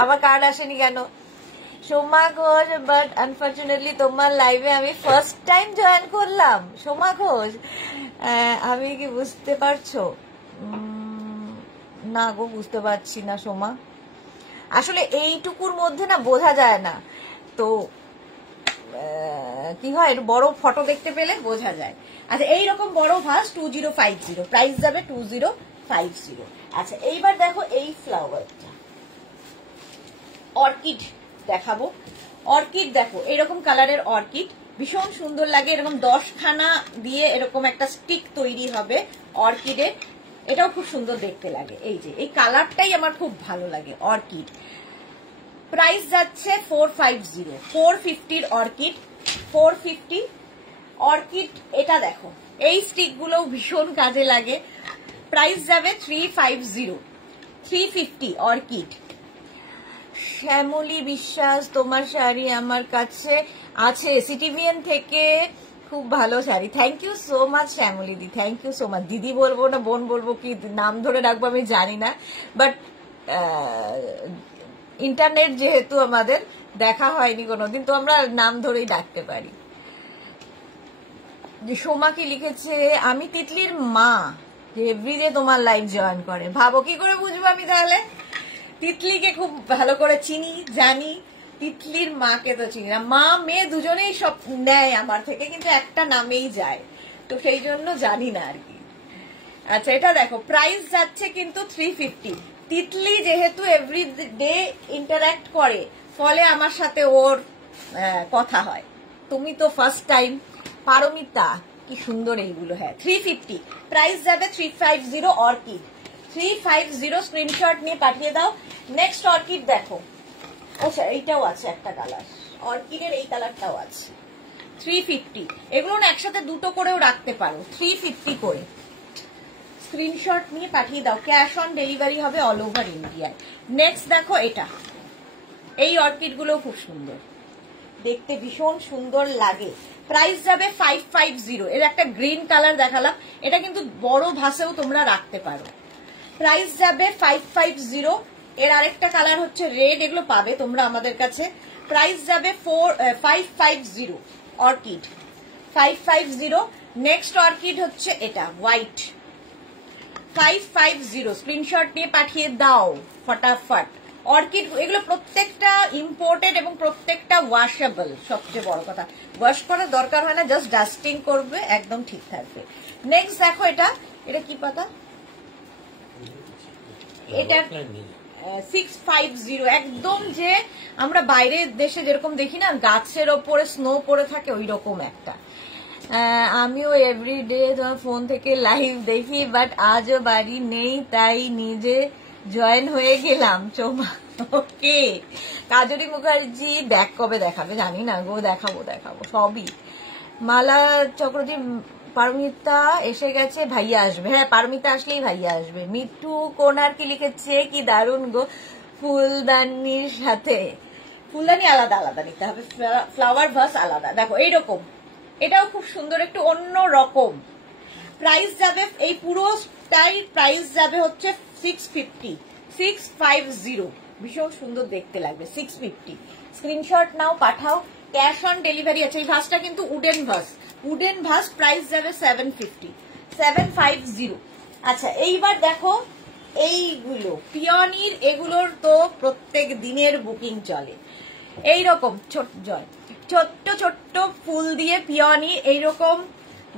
আমার কার্ড আসেনি কেন? সোমা ঘোষ, বাট আনফর্চুনেটলি তোমার লাইভে আমি ফার্স্ট টাইম জয়েন করলাম। সোমা ঘোষ, আমি কি বুঝতে পারছো? না গো, বুঝতে পারছি না সোমা, আসলে এইটুকুর মধ্যে না বোঝা যায় না তো, কি হয়, বড় ফটো দেখতে পেলে বোঝা যায়। আচ্ছা, এইরকম বড় ভাস 2050, প্রাইস যাবে 2050। আচ্ছা, এইবার দেখো এই ফ্লাওয়ারটা, অর্কিড দেখাবো। অর্কিড দেখো, এরকম কালারের অর্কিড ভীষণ সুন্দর লাগে, এরকম 10খানা দিয়ে এরকম একটা স্টিক তৈরি হবে অর্কিডের, এটাও খুব সুন্দর দেখতে লাগে। এই যে এই কালারটাই আমার খুব ভালো লাগে অর্কিড। প্রাইস যাচ্ছে 450, 450 অর্কিড, 450 অর্কিড। এটা দেখো, এই স্টিক গুলো ভীষণ কাজে লাগে। প্রাইস যাবে 350, 350 অর্কিড। শ্যামলী বিশ্বাস, তোমার শাড়ি আমার কাছে আছে সিটিভিএন থেকে, খুব ভালো sari. Thank you so much Shyamali দি, থ্যাংক ইউ সো মাচ। দিদি বলবো না বোন বলবো, কি নাম ধরে রাখবো আমি জানি না, বাট ইন্টারনেট যেহেতু আমাদের দেখা হয়নি কোনোদিন, তো আমরা নাম ধরেই ডাকতে পারি। সোমা কি লিখেছে, আমি তিতলির মা, যে এভরিডে তোমার লাইভ জয়েন করে। ভাবো কি করে বুঝবো আমি তাহলে? তিতলিকে খুব ভালো করে চিনি, জানি, তিতলির মাকে তো চিনি না। মা মেয়ে দুজনেই সব নেয় আমার থেকে, কিন্তু একটা নামেই যায়, তো সেই জন্য জানি না আর কি। আচ্ছা, এটা দেখো, প্রাইস যাচ্ছে কিন্তু 350। তিতলি যেহেতু এভরিডে ইন্টারঅ্যাক্ট করে, ফলে আমার সাথে ওর কথা হয়। তুমি তো ফার্স্ট টাইম। পারমিতা, কি সুন্দর এইগুলো। হ্যাঁ, 350, প্রাইস যাবে 350 অর্কিড, 350 স্ক্রিনশট নিয়ে পাঠিয়ে দাও। নেক্সট অর্কিড দেখো, আচ্ছা এইটাও আছে একটা কালার, অর্কিডের এই কালারটাও আছে, 350। এগুলো না একসাথে দুটো করেও রাখতে পারো, 350 করে। স্ক্রিনশট নিয়ে পাঠিয়ে দাও, ক্যাশ অন ডেলিভারি হবে অল ওভার ইন্ডিয়ায়। নেক্সট দেখো এটা, এই অর্কিড গুলো খুব সুন্দর দেখতে, ভীষণ সুন্দর লাগে। প্রাইস যাবে 550। এর একটা গ্রিন কালার দেখালাম, এটা কিন্তু বড় ভাসেও তোমরা রাখতে পারো। প্রাইস যাবে 550। এর আরেকটা কালার হচ্ছে রেড, এগুলো পাবে তোমরা আমাদের কাছে। প্রাইস যাবে 550 অর্কিড, 550। নেক্সট অর্কিড হচ্ছে এটা হোয়াইট, 550। স্ক্রিনশট নিয়ে পাঠিয়ে দাও ফটাফট। অর্কিড এগুলো প্রত্যেকটা ইম্পোর্টেড এবং প্রত্যেকটা ওয়াশেবল। সবচেয়ে বড় কথা, ওয়াশ করার দরকার হয় না, জাস্ট ডাস্টিং করবে, একদম ঠিক থাকবে। নেক্সট দেখো এটা, এটা কি পাতা, এটা 650। একদম যে আমরা বাইরের দেশে যেরকম দেখি না গাছের ওপরে স্নো পড়ে থাকে, ওই রকম একটা। আমিও এভরিডে তোমার ফোন থেকে লাইভ দেখি, বাট আজও বাড়ি নেই, তাই নিজে জয়েন হয়ে গেলাম। চোমা ওকে। কাজরি মুখার্জি ব্যাক কবে দেখাবে জানি না গো, দেখাবো দেখাবো সবই। মালা চক্রবর্তী, পারমিতা এসে গেছে, ভাইয়া আসবে। হ্যাঁ, পারমিতা আসলেই ভাইয়া আসবে। মিঠু কোনার কি লিখেছে, কি দারুণ গো, ফুলদানির সাথে। ফুলদানি আলাদা আলাদা নিতে হবে, ফ্লাওয়ার ভাস আলাদা। দেখো এইরকম, এটাও খুব সুন্দর, একটু অন্য রকম। প্রাইস যাবে এই পুরোটাই প্রাইস যাবে হচ্ছে 650, 650। ভীষণ সুন্দর দেখতে লাগবে, 650। স্ক্রিনশট নাও, পাঠাও, ক্যাশ অন ডেলিভারি আছে। এই ভাসটা কিন্তু উডেন ভাস, উডেন ভাস। প্রাইস যাবে 750, 750। আচ্ছা, এইবার দেখো এইগুলো পিওনির, এগুলোর তো প্রত্যেক দিনের বুকিং চলে। এইরকম ছোট্ট ছোট্ট ফুল দিয়ে পিওনি এইরকম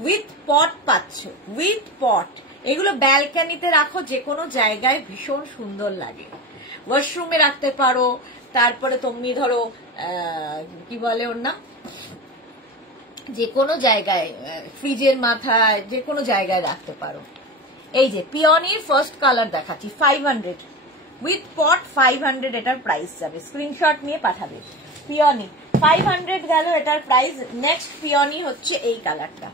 উইথ পট পাচ্ছ, উইথ পট। এগুলো ব্যালকানিতে রাখো, যে কোনো জায়গায় ভীষণ সুন্দর লাগে। ওয়াশরুমে রাখতে পারো, তারপরে তুমি ধরো কি বলে ওর নাম, যে কোনো জায়গায়, ফ্রিজের মাথায়, যে কোনো জায়গায় রাখতে পারো। এই যে পিওনির ফার্স্ট কালার দেখাচ্ছি, 500 উইথ পট, 500 এটার প্রাইস যাবে। স্ক্রিনশট নিয়ে পাঠাবে। পিওনি 500 গেল এটার প্রাইস। নেক্সট পিওনি হচ্ছে এই কালারটা,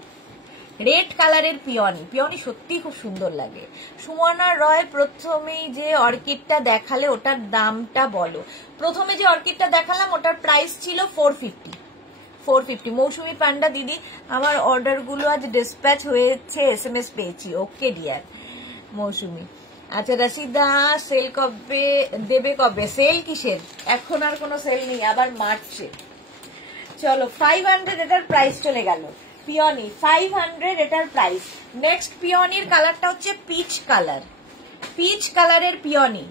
রেড কালারের পিওনি। পিওনি সত্যি খুব সুন্দর লাগে। সুমনা রয়, প্রথমেই যে অর্কিডটা দেখালে ওটার দামটা বলো। প্রথমে যে অর্কিডটা দেখালাম ওটার প্রাইস ছিল 450, 450। মৌসুমি পান্ডা দিদি, আমার অর্ডারগুলো আজ ডিসপ্যাচ হয়েছে, SMS পেয়েছি। ওকে ডিয়ার মৌসুমি। আচ্ছা রাশিদা, সেল কবে দেবে, কবে সেল? কিসের, এখন আর কোনো সেল নেই, আবার মার্চে। চলো 500 এটার প্রাইস চলে গেল। পিওনি 500 এটার প্রাইস। নেক্সট পিওনির কালারটা হচ্ছে পিচ কালার, পিচ কালারের পিওনি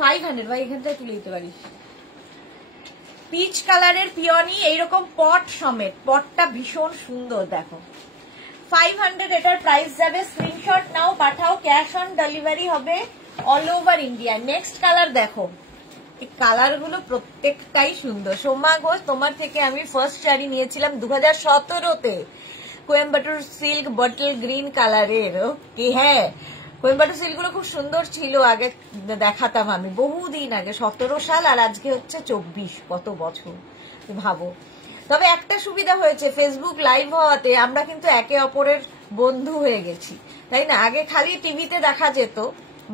500। ভাই এখানটায় তুলে দিতে পারিস। পিচ কালারের পিওনি এইরকম পট সমেত, পটটা ভীষণ সুন্দর দেখো। 500 এটার প্রাইস যাবে। স্ক্রিনশট নাও, পাঠাও, ক্যাশ অন ডেলিভারি হবে all over India. Next colour দেখো, এই কালার গুলো প্রত্যেকটাই সুন্দর। সোমা ঘোষ, তোমার থেকে আমি ফার্স্ট শাড়ি নিয়েছিলাম 2017-তে, কোয়েম্বাটুর সিল্ক বটল গ্রিন কালারের। ওকে, হ্যাঁ কোয়েম্বাটুর সিল্ক গুলো খুব সুন্দর ছিল, আগে দেখাতাম আমি বহুদিন আগে, 17 সাল, আর আজকে হচ্ছে 24, কত বছর ভাবো। তবে একটা সুবিধা হয়েছে, ফেসবুক লাইভ হওয়াতে আমরা কিন্তু একে অপরের বন্ধু হয়ে গেছি, তাই না? আগে খালি টিভিতে দেখা যেত,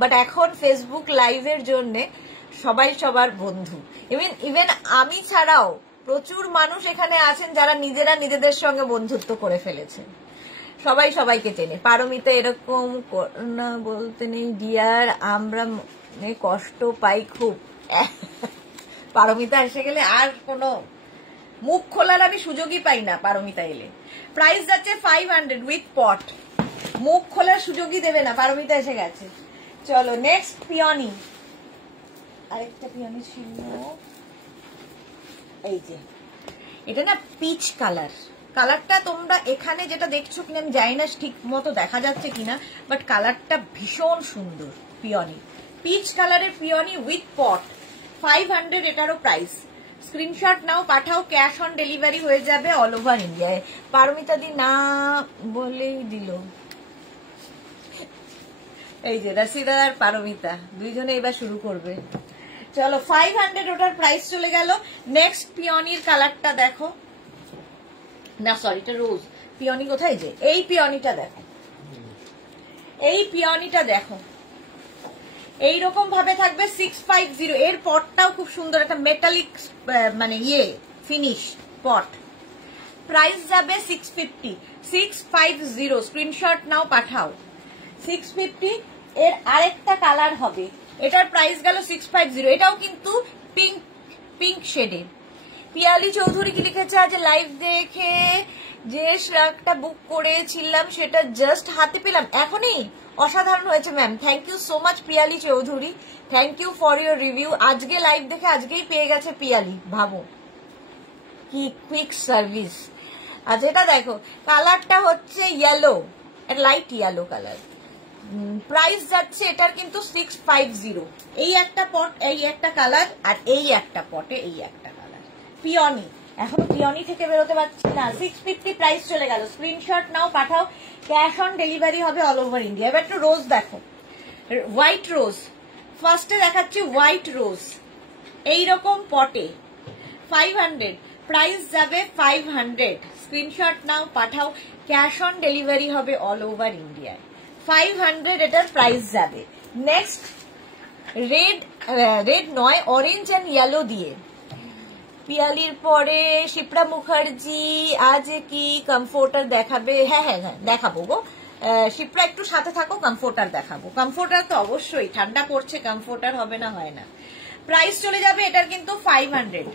বাট এখন ফেসবুক লাইভের জন্য সবাই সবার বন্ধু। ইভেন আমি ছাড়াও প্রচুর মানুষ এখানে আছেন যারা নিজেরা নিজেদের সঙ্গে বন্ধুত্ব করে ফেলেছে, সবাই সবাইকে চেনে। পারমিতা, এরকম না বলতে নেই ডিয়ার, আমরা কষ্ট পাই খুব। পারমিতা এসে গেলে আর কোনো মুখ খোলার আমি সুযোগই পাই না পারমিতা এলে। প্রাইস যাচ্ছে 500 উইথ পট, মুখ খোলার সুযোগই দেবে না, পারমিতা এসে গেছে। চলো নেক্সট পিওনি, আরেকটা পিওনি ছিল এই যে, এটা না পিচ কালার। কালারটা তোমরা এখানে যেটা দেখছো কিনা আমি জানি না ঠিক মতো দেখা যাচ্ছে কিনা, বাট কালারটা ভীষণ সুন্দর। পিওনি পিচ কালারের পিওনি উইথ পট, 500 এটারও প্রাইস। স্ক্রিনশট নাও, পাঠাও, ক্যাশ অন ডেলিভারি হয়ে যাবে অল ওভার ইন্ডিয়ায়। পারমিতা দি না বলেই দিল। এই যে রাশিদা আর পারমিতা দুইজনে এবার শুরু করবে। চলো 500 ওটার প্রাইস চলে গেল। নেক্সট পিওনির কালারটা দেখো, না সরি এটা রোজ। পিওনি কোথায়? যে এই পিওনিটা দেখো, এই পিওনিটা দেখো এইরকম ভাবে থাকবে 650। এর পটটাও খুব সুন্দর, একটা মেটালিক মানে ফিনিশ পট। প্রাইস যাবে 650। 650 স্ক্রিনশট নাও পাঠাও। 650। এর আরেকটা কালার হবে, এটার প্রাইস গেল 650। এটাও কিন্তু পিঙ্ক শেডে। পিয়ালি চৌধুরী কি লিখেছে, আজ লাইভ দেখে যে শার্টটা বুক করেছিলাম সেটা জাস্ট হাতে পেলাম এখনই। অসাধারণ হয়েছে ma'am, thank you so much Piyali Chowdhury, thank you for your review. আজকে লাইভ দেখে আজকেই পেয়ে গেছে পিয়ালি, ভাবো কি কুইক সার্ভিস। আচ্ছা এটা দেখো, কালারটা হচ্ছে yellow, light yellow colour. Price যাচ্ছে এটার কিন্তু 650। এই একটা পট, এই একটা কালার, আর এই একটা পটে এই একটা কালার। পিওনি, এখনো পিওনি থেকে বেরোতে পারছি না। 650 প্রাইস চলে গেল। স্ক্রিনশট নাও পাঠাও, ক্যাশ অন ডেলিভারি হবে অল ওভার ইন্ডিয়া। এবার একটু রোজ দেখো, হোয়াইট রোজ। ফার্স্টে দেখাচ্ছি হোয়াইট রোজ, এইরকম পটে 500। প্রাইস যাবে 500। স্ক্রিনশট নাও পাঠাও, ক্যাশ অন ডেলিভারি হবে অল ওভার ইন্ডিয়ায়। 500 এটার প্রাইস যাবে। নেক্সট রেড নয়, অরেঞ্জ এন্ড ইয়েলো দিয়ে। পিয়ালির পরে শিপ্রা মুখার্জি আজ কি কমফোর্টার দেখাবে? হ্যাঁ হ্যাঁ হ্যাঁ দেখাবো গো শিপ্রা, একটু সাথে থাকো, কমফোর্টার দেখাবো। কমফোর্টার তো অবশ্যই, ঠান্ডা পড়ছে, কমফোর্টার হবে না হয় না। প্রাইস চলে যাবে এটার কিন্তু 500।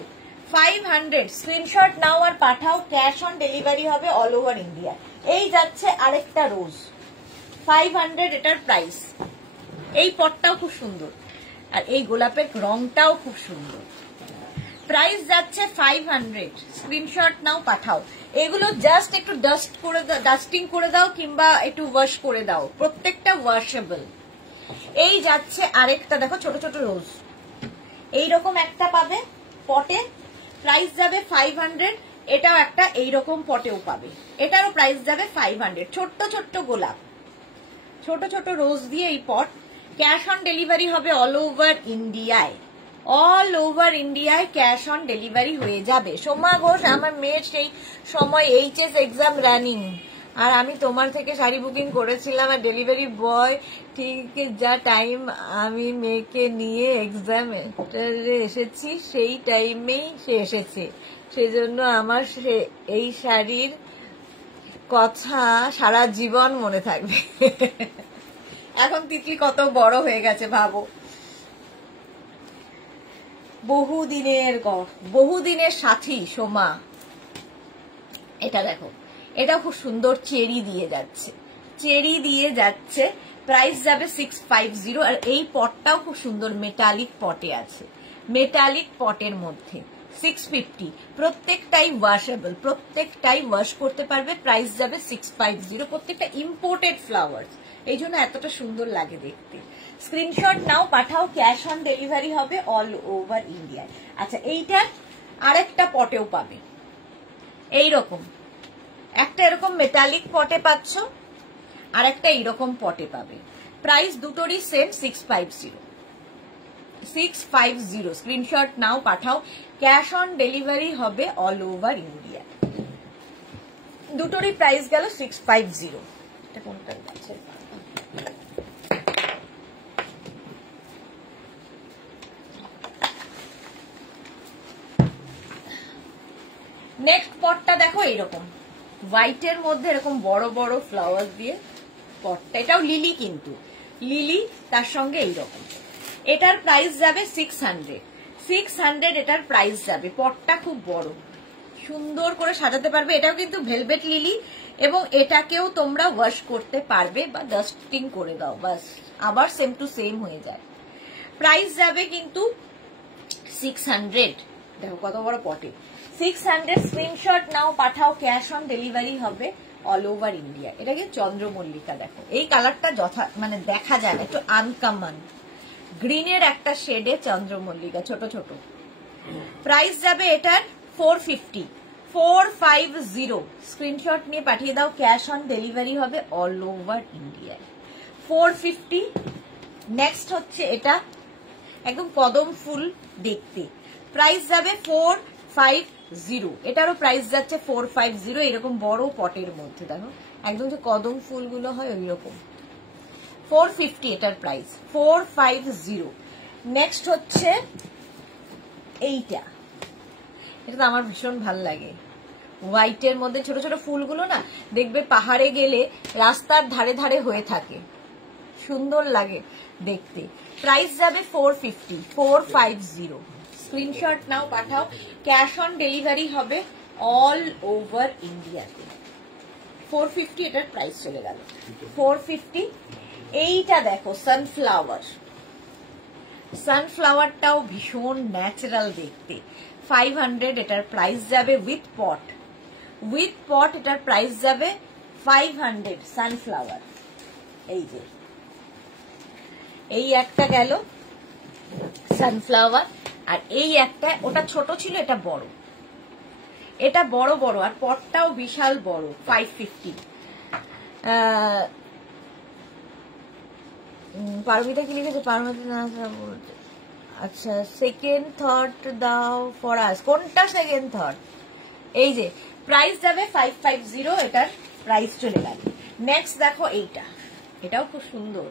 500 স্ক্রিনশট নাও আর পাঠাও, ক্যাশ অন ডেলিভারি হবে অল ওভার ইন্ডিয়া। এই যাচ্ছে আরেকটা রোজ, 500 এটার প্রাইস। এই পটটাও খুব সুন্দর, আর এই গোলাপের রংটাও খুব সুন্দর। প্রাইস যাচ্ছে 500। স্ক্রিনশট নাও পাঠাও। এগুলো জাস্ট একটু ডাস্টিং করে দাও কিংবা একটু ওয়াশ করে দাও, প্রত্যেকটা ওয়াশেবল। এই যাচ্ছে আরেকটা, দেখো ছোট ছোট রোজ, এইরকম একটা পাবে পটে, প্রাইস যাবে 500। এটাও একটা এইরকম পটেও পাবে, এটারও প্রাইস যাবে 500। ছোট্ট ছোট্ট গোলাপ, ছোট ছোট রোজ দিয়ে এই পট। ক্যাশ অন ডেলিভারি হবে অল ওভার ইন্ডিয়ায়, অল ওভার ইন্ডিয়ায় ক্যাশ অন ডেলিভারি হয়ে যাবে। সোমা ঘোষ, আমার মেয়ের সেই সময় এইচএস এক্সাম রানিং, আর আমি তোমার থেকে শাড়ি বুকিং করেছিলাম, আর ডেলিভারি বয় ঠিক যা টাইম আমি মেয়েকে নিয়ে এক্সাম এসেছি সেই টাইমেই সে এসেছে, সেজন্য আমার এই শাড়ির কথা সারা জীবন মনে থাকবে। এখন তিতলি কত বড় হয়ে গেছে ভাবো। বহুদিনের সাথী সোমা। এটা দেখো, এটা খুব সুন্দর চেরি দিয়ে যাচ্ছে, চেরি দিয়ে যাচ্ছে। প্রাইস যাবে 650। আর এই পটটাও খুব সুন্দর, মেটালিক পটে আছে, মেটালিক পটের মধ্যে 650। প্রত্যেকটাই ওয়াশেবল, প্রত্যেকটাই ওয়াশ করতে পারবে। প্রাইস যাবে 650। প্রত্যেকটা ইম্পোর্টেড ফ্লাওয়ার্স, এই জন্য এতটা সুন্দর লাগে দেখতে। স্ক্রিনশট নাও পাঠাও, ক্যাশ অন ডেলিভারি হবে অল ওভার ইন্ডিয়ায়। আচ্ছা এইটার আরেকটা পটেও পাবে, এইরকম একটা এরকম মেটালিক পটে পাচ্ছ, আর একটা এইরকম পটে পাবে। প্রাইস দুটোরই সেম 650। 650 স্ক্রিনশট নাও পাঠাও, ক্যাশ অন ডেলিভারি হবে অল ওভার ইন্ডিয়া। দুটোরই প্রাইস গেল 650। এটা কোনটা আছে? নেক্সট পটটা দেখো, এইরকম হোয়াইটের মধ্যে এরকম বড় বড় ফ্লাওয়ার দিয়ে পটটা, এটাও লিলি, কিন্তু লিলি তার সঙ্গে এইরকম। এটার প্রাইস যাবে 600। 600 এটার প্রাইস যাবে। পটটা খুব বড়, সুন্দর করে সাজাতে পারবে। এটাও কিন্তু ভেলভেট লিলি, এবং এটাকেও তোমরা ওয়াশ করতে পারবে বা ডাস্টিং করে দাও, বাস আবার সেম টু সেম হয়ে যায়। প্রাইস যাবে কিন্তু 600। দেখো কত বড় পটে, 600। স্ক্রিনশট নাও পাঠাও, ক্যাশ অন ডেলিভারি হবে অল ওভার ইন্ডিয়া। এটা কি চন্দ্রমল্লিকা, দেখো এই কালারটা মানে দেখা যায় একটু আনকমন, গ্রিনের একটা শেডে চন্দ্রমল্লিকা, ছোট ছোট। প্রাইস যাবে এটার 450। 450 স্ক্রিনশট নিয়ে পাঠিয়ে দাও, ক্যাশ অন ডেলিভারি হবে অল ওভার ইন্ডিয়ায়। 450। নেক্সট হচ্ছে এটা একদম কদম ফুল দেখতে, প্রাইস যাবে 450। এটারও প্রাইস যাচ্ছে 450। এরকম বড় পটের মধ্যে দেখো, একদম যে কদম ফুলগুলো হয় ওই রকম। 450 এটার প্রাইস, 450। নেক্সট হচ্ছে এইটা, এটা তো আমার ভীষণ ভাল লাগে। হোয়াইটের মধ্যে ছোট ছোট ফুলগুলো না দেখবে পাহাড়ে গেলে রাস্তার ধারে ধারে হয়ে থাকে, সুন্দর লাগে দেখতে। প্রাইস যাবে 450, 450। স্ক্রিনশট নাও, পাঠাও। ক্যাশ অন ডেলিভারি হবে অল ওভার ইন্ডিয়াতে। 450 এটার প্রাইস চলে গেল, 450। এইটা দেখো সানফ্লাওয়ার, সানফ্লাওয়ারটাও ভীষণ ন্যাচারাল দেখতে। 500 এটার প্রাইস যাবে উইথ পট, উইথ পট এটার প্রাইস যাবে 500। সানফ্লাওয়ার, এই যে এই একটা গেল সানফ্লাওয়ার, আর এই একটা, ওটা ছোট ছিল এটা বড়, এটা বড় বড়, আর পটটাও বিশাল বড়। 550। পারমিতা কি লিখেছে? পারমিতা, আচ্ছা সেকেন্ড থট দাও ফর আস। কোনটা সেকেন্ড থট? এই যে প্রাইস যাবে 550, এটার প্রাইস চলে গেল। নেক্সট দেখো এইটা, এটাও খুব সুন্দর,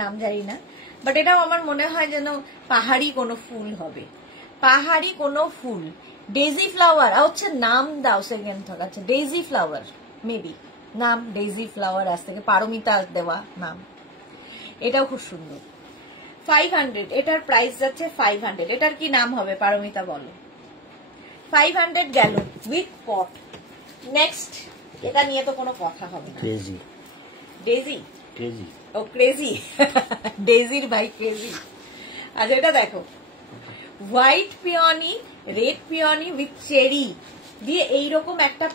নাম জানি না, বাট এটাও আমার মনে হয় যেন পাহাড়ি কোনো ফুল হবে, পাহাড়ি কোনো ফুল। ডেজি ফ্লাওয়ার হচ্ছে, নাম দাও সেকেন্ড থট। আচ্ছা ডেজি ফ্লাওয়ার, মেবি নাম ডেজি ফ্লাওয়ার, আজ থেকে পারমিতা দেওয়া নাম। এটাও খুব সুন্দর। 500 এটার প্রাইস যাচ্ছে 500। এটার কি নাম হবে পারমিতা বলো? 500 গেল উইথ পট। নেক্সট, এটা নিয়ে তো কোনো কথা হবে না। ক্রেজি, ডেজি, ক্রেজি, ও ক্রেজি, ডেজির ভাই ক্রেজি। আচ্ছা এটা দেখো, white peony, red peony with cherry দিয়ে এইরকম একটা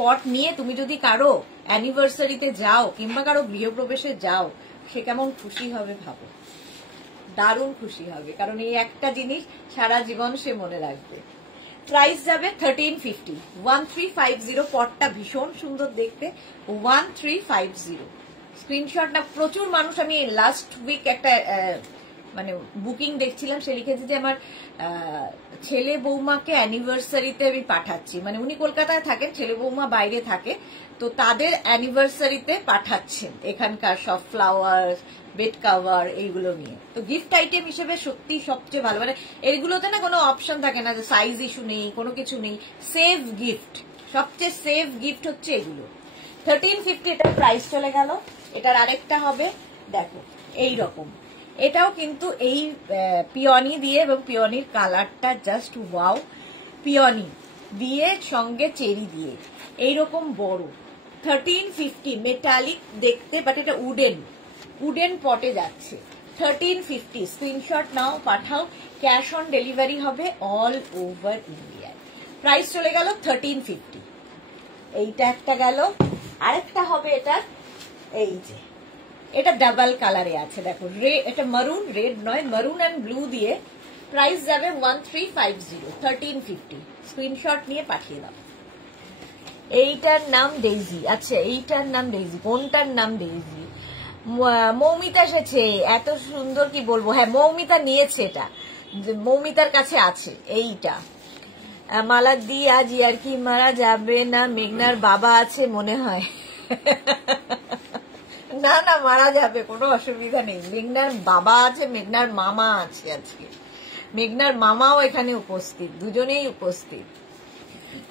পট নিয়ে তুমি যদি কারো অ্যানিভার্সারিতে যাও কিংবা কারো গৃহপ্রবেশে যাও, সে কেমন খুশি হবে ভাবো, দারুণ খুশি হবে, কারণ এই একটা জিনিস সারা জীবন সে মনে রাখবে। প্রাইস যাবে 1350, 1350। পটটা ভীষণ সুন্দর দেখতে, 1350। স্ক্রিনশট না, প্রচুর মানুষ, আমি লাস্ট উইক একটা মানে বুকিং দেখছিলাম, সে লিখেছে যে আমার ছেলে বৌমাকে অ্যানিভার্সারিতে আমি পাঠাচ্ছি, মানে উনি কলকাতায় থাকেন, ছেলে বৌমা বাইরে থাকে, তো তাদের অ্যানিভার্সারিতে পাঠাচ্ছেন এখানকার সব ফ্লাওয়ার, বেড কাভার এইগুলো নিয়ে। তো গিফট আইটেম হিসেবে সত্যি সবচেয়ে ভালো, মানে এইগুলোতে না কোনো অপশন থাকে না যে সাইজ ইস্যু নেই, কোনো কিছু নেই, সেফ গিফট, সবচেয়ে সেফ গিফট হচ্ছে এগুলো। 1350 এটার প্রাইস চলে গেল। এটার আরেকটা হবে দেখো এইরকম, এটাও কিন্তু এই পিওনি দিয়ে, এবং পিওনির কালারটা জাস্ট ওয়াও, পিওনি দিয়ে সঙ্গে চেরি দিয়ে এইরকম বড়। 1350 মেটালিক দেখতে, বাট এটা উডেন পটে যাচ্ছে। 1350। স্ক্রিনশট নাও, পাঠাও। ক্যাশ অন ডেলিভারি হবে অল ওভার ইন্ডিয়া। প্রাইস চলে গেল 1350। এইটা একটা গেল, আরেকটা হবে এটা, এই যে এটা ডাবল কালারে আছে দেখো, এটা মারুন, রেড নয়, মারুন অ্যান্ড ব্লু দিয়ে। প্রাইস যাবে 1350, 1350। স্ক্রিনশট নিয়ে পাঠিয়ে দাও। এইটার নাম ডেইজি। আচ্ছা এইটার নাম ডেইজি, কোনটার নাম ডেইজি? মৌমিতা এসেছে, এত সুন্দর কি বলবো। হ্যাঁ মৌমিতা নিয়েছে, এটা মৌমিতার কাছে আছে। এইটা মালা দি, আজ আর কি মারা যাবে না, মেঘনার বাবা আছে মনে হয়। না না মারা যাবে, কোনো অসুবিধা নেই। মেঘনার বাবা আছে, মেঘনার মামা আছে, আজকে মেঘনার মামাও এখানে উপস্থিত, দুজনেই উপস্থিত।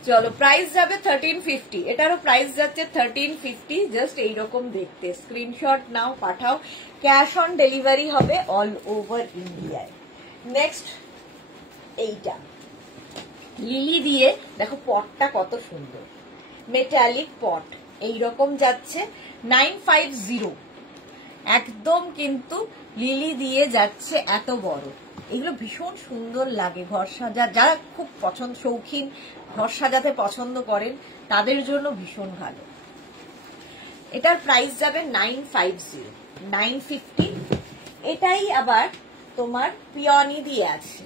চলো প্রাইস যাবে 1350, এটারও প্রাইস যাচ্ছে 1350, জাস্ট এইরকম দেখতে। স্ক্রিনশট নাও, পাঠাও। ক্যাশ অন ডেলিভারি হবে অল ওভার ইন্ডিয়ায়। নেক্সট এইটা লিলি দিয়ে, দেখো পটটা কত সুন্দর, মেটালিক পট এইরকম যাচ্ছে 950, একদম কিন্তু লিলি দিয়ে যাচ্ছে, এত বড়। এগুলো ভীষণ সুন্দর লাগে ঘর সাজা, যারা খুব পছন্দ, শৌখিন ঘর সাজাতে পছন্দ করেন তাদের জন্য ভীষণ ভালো। এটার প্রাইস যাবে 950, 950। এটাই আবার তোমার পিওনি দিয়ে আছে,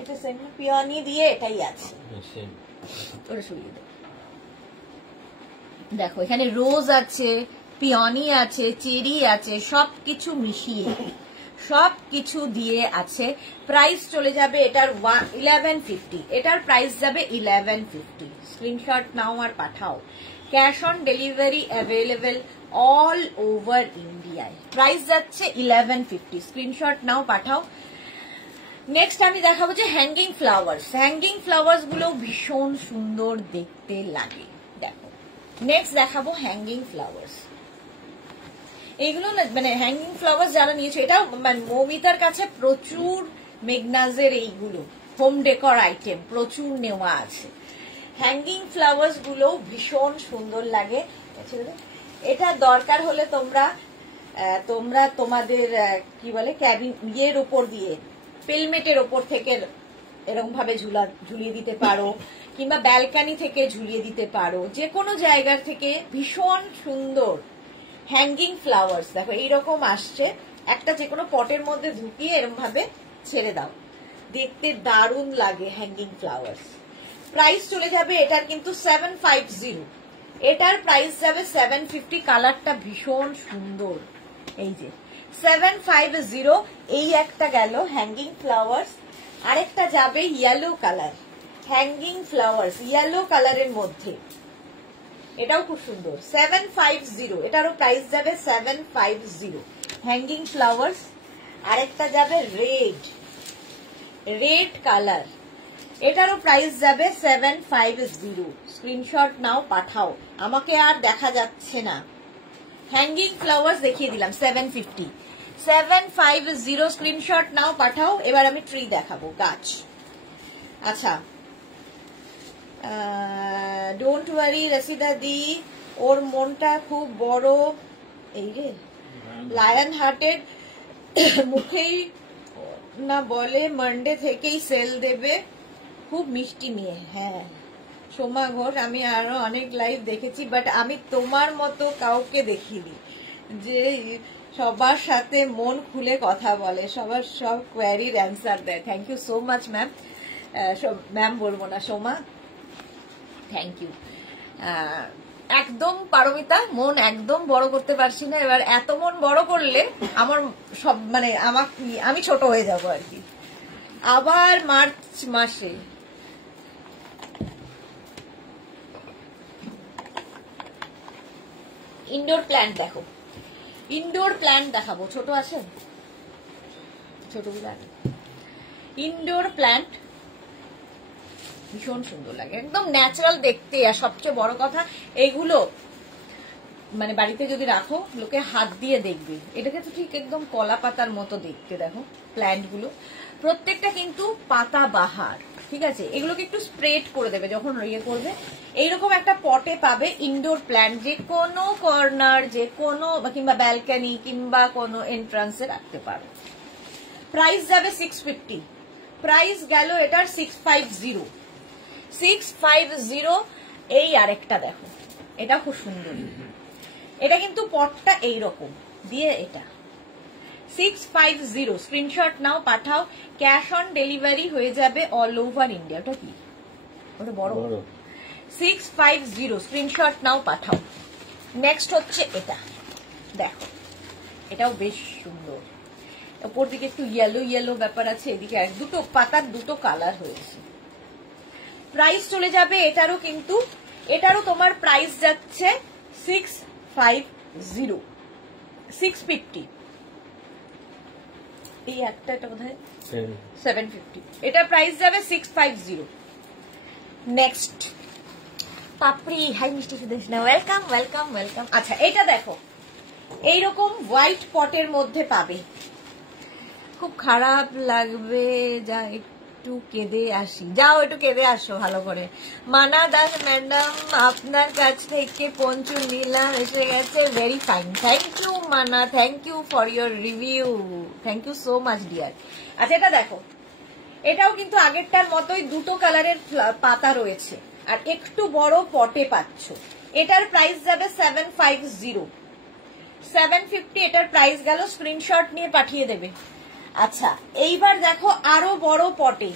এটা পিওনি দিয়ে এটাই আছে। দেখো এখানে রোজ আছে, পিওনি আছে, চেরি আছে, সবকিছু মিশিয়ে, সবকিছু দিয়ে আছে। প্রাইস চলে যাবে এটার 1150, এটার প্রাইস যাবে 1150। স্ক্রিনশট নাও আর পাঠাও। Cash on delivery available all over ইন্ডিয়ায়। প্রাইস যাচ্ছে 1150। স্ক্রিনশট নাও, পাঠাও। নেক্সট আমি দেখাবো যে হ্যাঙ্গিং ফ্লাওয়ার্স। হ্যাঙ্গিং ফ্লাওয়ার্স গুলো ভীষণ সুন্দর দেখতে লাগে। দেখো নেক্সট দেখাবো হ্যাঙ্গিং ফ্লাওয়ার্স। এইগুলো না মানে হ্যাঙ্গিং ফ্লাওয়ার্স যারা নিয়েছো, এটা মানে মৌমিতার কাছে প্রচুর মেগনাজের এইগুলো হোম ডেকর আইটেম প্রচুর নেওয়া আছে। হ্যাঙ্গিং ফ্লাওয়ার্স গুলো ভীষণ সুন্দর লাগে। এটা দরকার হলে তোমরা তোমাদের কি বলে ক্যাবিন ইয়ের উপর দিয়ে পেলমেটের ওপর থেকে এরকম ভাবে ঝুলিয়ে দিতে পারো, কিংবা ব্যালকানি থেকে ঝুলিয়ে দিতে পারো, যে কোনো জায়গার থেকে। ভীষণ সুন্দর হ্যাঙ্গিং ফ্লাওয়ার্স দেখো এইরকম আসছে। একটা যে কোনো পটের মধ্যে ঢুকিয়ে এরকম ভাবে ছেড়ে দাও, দেখতে দারুণ লাগে হ্যাঙ্গিং ফ্লাওয়ার্স। প্রাইস চলে যাবে এটার কিন্তু 750, এটার প্রাইস যাবে 750। কালারটা ভীষণ সুন্দর, এই যে 750। এই একটা গেল হ্যাঙ্গিং ফ্লাওয়ার্স, আরেকটা যাবে yellow colour hanging flowers, yellow কালারের মধ্যে, এটাও খুব সুন্দর 750। এটারও প্রাইস যাবে 750 হ্যাঙ্গিং ফ্লাওয়ার্স। আরেকটা যাবে রেড কালার, এটারও প্রাইস যাবে 750। স্ক্রিনশট নাও, পাঠাও। আমাকে আর দেখা যাচ্ছে না। হ্যাঙ্গিং ফ্লাওয়ার্স দেখিয়ে দিলাম 750। স্ক্রিনশট নাও, পাঠাও। এবার আমি ট্রি দেখাবো, গাছ। আচ্ছা, ডোন্ট ওয়ারি রসিদা দি, ওর মনটা খুব বড়। এই রে লায়ন হার্টেড, মুখেই না বলে মানডে থেকেই সেল দেবে, খুব মিষ্টি মেয়ে। হ্যাঁ সোমা ঘোষ, আমি আরো অনেক লাইভ দেখেছি, বাট আমি তোমার মতো কাউকে দেখিনি যে সবার সাথে মন খুলে কথা বলে, সবার সব কোয়ারির অ্যান্সার দেয়। Thank you so much ma'am. Ma'am বলবো না, সোমা, থ্যাংক ইউ। একদম পারমিতা, মন একদম বড় করতে পারছি না। এবার এত মন বড় করলে আমার সব মানে আমি ছোট হয়ে যাবো আর কি। আবার মার্চ মাসে ইনডোর প্ল্যান্ট দেখো, ইনডোর প্ল্যান্ট দেখাবো। ছোট আছে, ছোটগুলো ইনডোর প্ল্যান্ট ভীষণ সুন্দর লাগে, একদম ন্যাচারাল দেখতে। আর সবচেয়ে বড় কথা, এগুলো মানে বাড়িতে যদি রাখো লোকে হাত দিয়ে দেখবে, এটাকে তো ঠিক একদম কলা পাতার মতো দেখতে। দেখো প্ল্যান্ট গুলো প্রত্যেকটা কিন্তু পাতা বাহার, ঠিক আছে। এগুলোকে একটু স্প্রেড করে দেবে যখন ইয়ে করবে। এইরকম একটা পটে পাবে ইনডোর প্ল্যান্ট, যে কোনো কর্নার, যে কোনো কিংবা ব্যালকানি কিংবা কোনো এন্ট্রান্সে রাখতে পারো। প্রাইস যাবে 650। প্রাইস গেল এটার 650। এই আরেকটা দেখো, এটা খুব সুন্দর। এটা কিন্তু পটটা এইরকম দিয়ে, এটা 650। স্ক্রিনশট নাও, পাঠাও। ক্যাশ অন ডেলিভারি হয়ে যাবে অল ওভার ইন্ডিয়া। ওটা কি, ওটা বড় 650। স্ক্রিনশট নাও, পাঠাও। নেক্সট হচ্ছে এটা দেখো, এটাও বেশ সুন্দর। ওপর দিকে একটু ইয়েলো ইয়েলো ব্যাপার আছে, এদিকে আর দুটো পাতার দুটো কালার হয়েছে। প্রাইস চলে যাবে এটারও কিন্তু, এটারও তোমার প্রাইস যাচ্ছে 650। এই একটা, এটা বোধহয় 750। এটা প্রাইস যাবে 650। নেক্সট পাপড়ি, হাই মিষ্টি সুদেশনা, ওয়েলকাম ওয়েলকাম ওয়েলকাম। আচ্ছা এটা দেখো, এইরকম হোয়াইট পটের মধ্যে পাবে। খুব খারাপ লাগবে, যা একটু কেঁদে আসি। যাও একটু কেঁদে আসো ভালো করে। মানা দাস ম্যাডাম, আপনার কাছ থেকে পঞ্চু নিলাম, এসে গেছে। Very fine, thank you Mana, thank you for your review, thank you so much dear. আচ্ছা এটা দেখো, এটাও কিন্তু আগেরটার মতোই দুটো কালারের পাতা রয়েছে, আর একটু বড় পটে পাচ্ছ। এটার প্রাইস যাবে 750। এটার প্রাইস গেল। স্ক্রিনশট নিয়ে পাঠিয়ে দেবে। আচ্ছা এইবার দেখো আরো বড় পটে,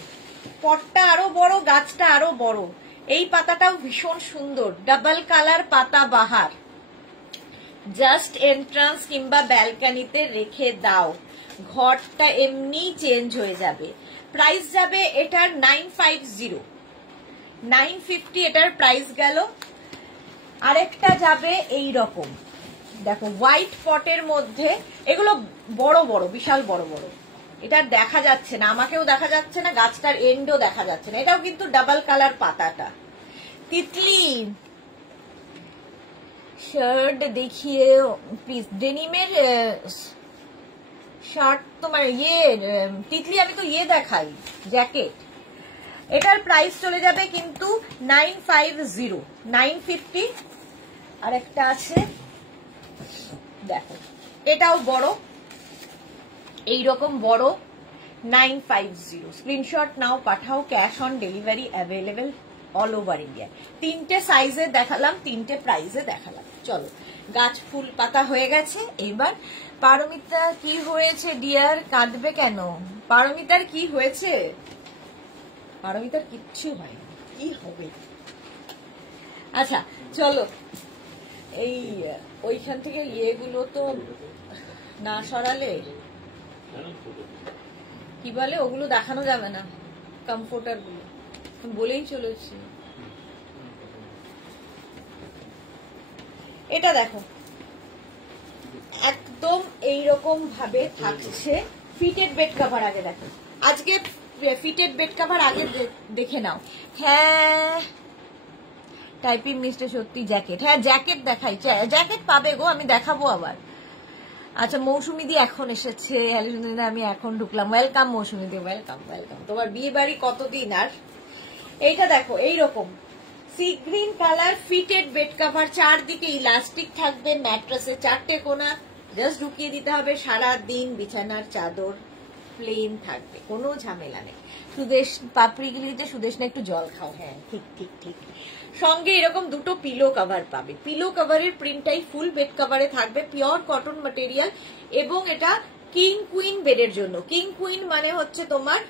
পটটা আরো বড়, গাছটা আরো বড়। এই পাতাটাও ভীষণ সুন্দর, ডাবল কালার পাতা বাহার। জাস্ট এন্ট্রান্স কিংবা ব্যালকানিতে রেখে দাও, ঘরটা এমনি চেঞ্জ হয়ে যাবে। প্রাইস যাবে এটার 950। এটার প্রাইস গেল। আরেকটা যাবে এই রকম, দেখো হোয়াইট পটের মধ্যে, এগুলো বড় বড়, বিশাল বড় বড়, এটা দেখা যাচ্ছে না, আমাকেও দেখা যাচ্ছে না, গাছটার এন্ডও দেখা যাচ্ছে না। এটাও কিন্তু ডাবল কালার পাতাটা। তিতলি শার্ট দেখিয়ে প্লিজ, ডেনিমের শার্ট তোমার ইয়ে তিতলি, আমি তো ইয়ে দেখাই জ্যাকেট। এটার প্রাইস চলে যাবে কিন্তু 950, 950। আর একটা আছে দেখো, এটাও বড়, এইরকম বড়, 950। স্ক্রিনশট নাও, পাঠাও, cash on delivery available all over India. 3টে সাইজে দেখালাম, 3টে প্রাইসে দেখালাম। চলো, গাছ ফুল পাতা হয়ে গেছে। এবার পারমিতা কি হয়েছে ডিয়ার, কাঁদবে কেন? পারমিতার কি হয়েছে? পারমিতার কিচ্ছু হয়নি, কি হবে? আচ্ছা চলো, এই ওইখান থেকে ইয়েগুলো তো না সরালে কি বলে, ওগুলো দেখানো যাবে না, কমফোর্টার গুলো বলেই চলেছি। এটা দেখো একদম এইরকম ভাবে থাকছে। ফিটেড বেড কভার আগে দেখো, আজকে ফিটেড বেড কভার আগে দেখে নাও। হ্যাঁ টাইপিং মিস্টে সত্যি জ্যাকেট, হ্যাঁ জ্যাকেট দেখাই, জ্যাকেট পাবে গো, আমি দেখাবো আবার। আচ্ছা মৌসুমি দি এখন এসেছে, আমি এখন ঢুকলাম। ওয়েলকাম মৌসুমি দি, ওয়েলকাম ওয়েলকাম। তোমার বিয়ে বাড়ি কতদিন আর? এইটা দেখো এইরকম sea green colour fitted bed cover, চারদিকে ইলাস্টিক থাকবে, ম্যাট্রেসে 4টে কোনা, জাস্ট ঢুকিয়ে দিতে হবে। সারা দিন বিছানার চাদর প্লেন থাকবে, কোনো ঝামেলা নেই। সুদেশ পাপড়ি গিলিতে সুদেশ না একটু জল খাও, হ্যাঁ ঠিক ঠিক ঠিক। সঙ্গে এরকম দুটো পিলো কভার পাবে, পিলো কভারের প্রিন্টটাই ফুল বেড কভারে থাকবে, পিওর কটন ম্যাটেরিয়াল। এবং এটা কিং কুইন বেডের জন্য। কিং কুইন মানে হচ্ছে তোমার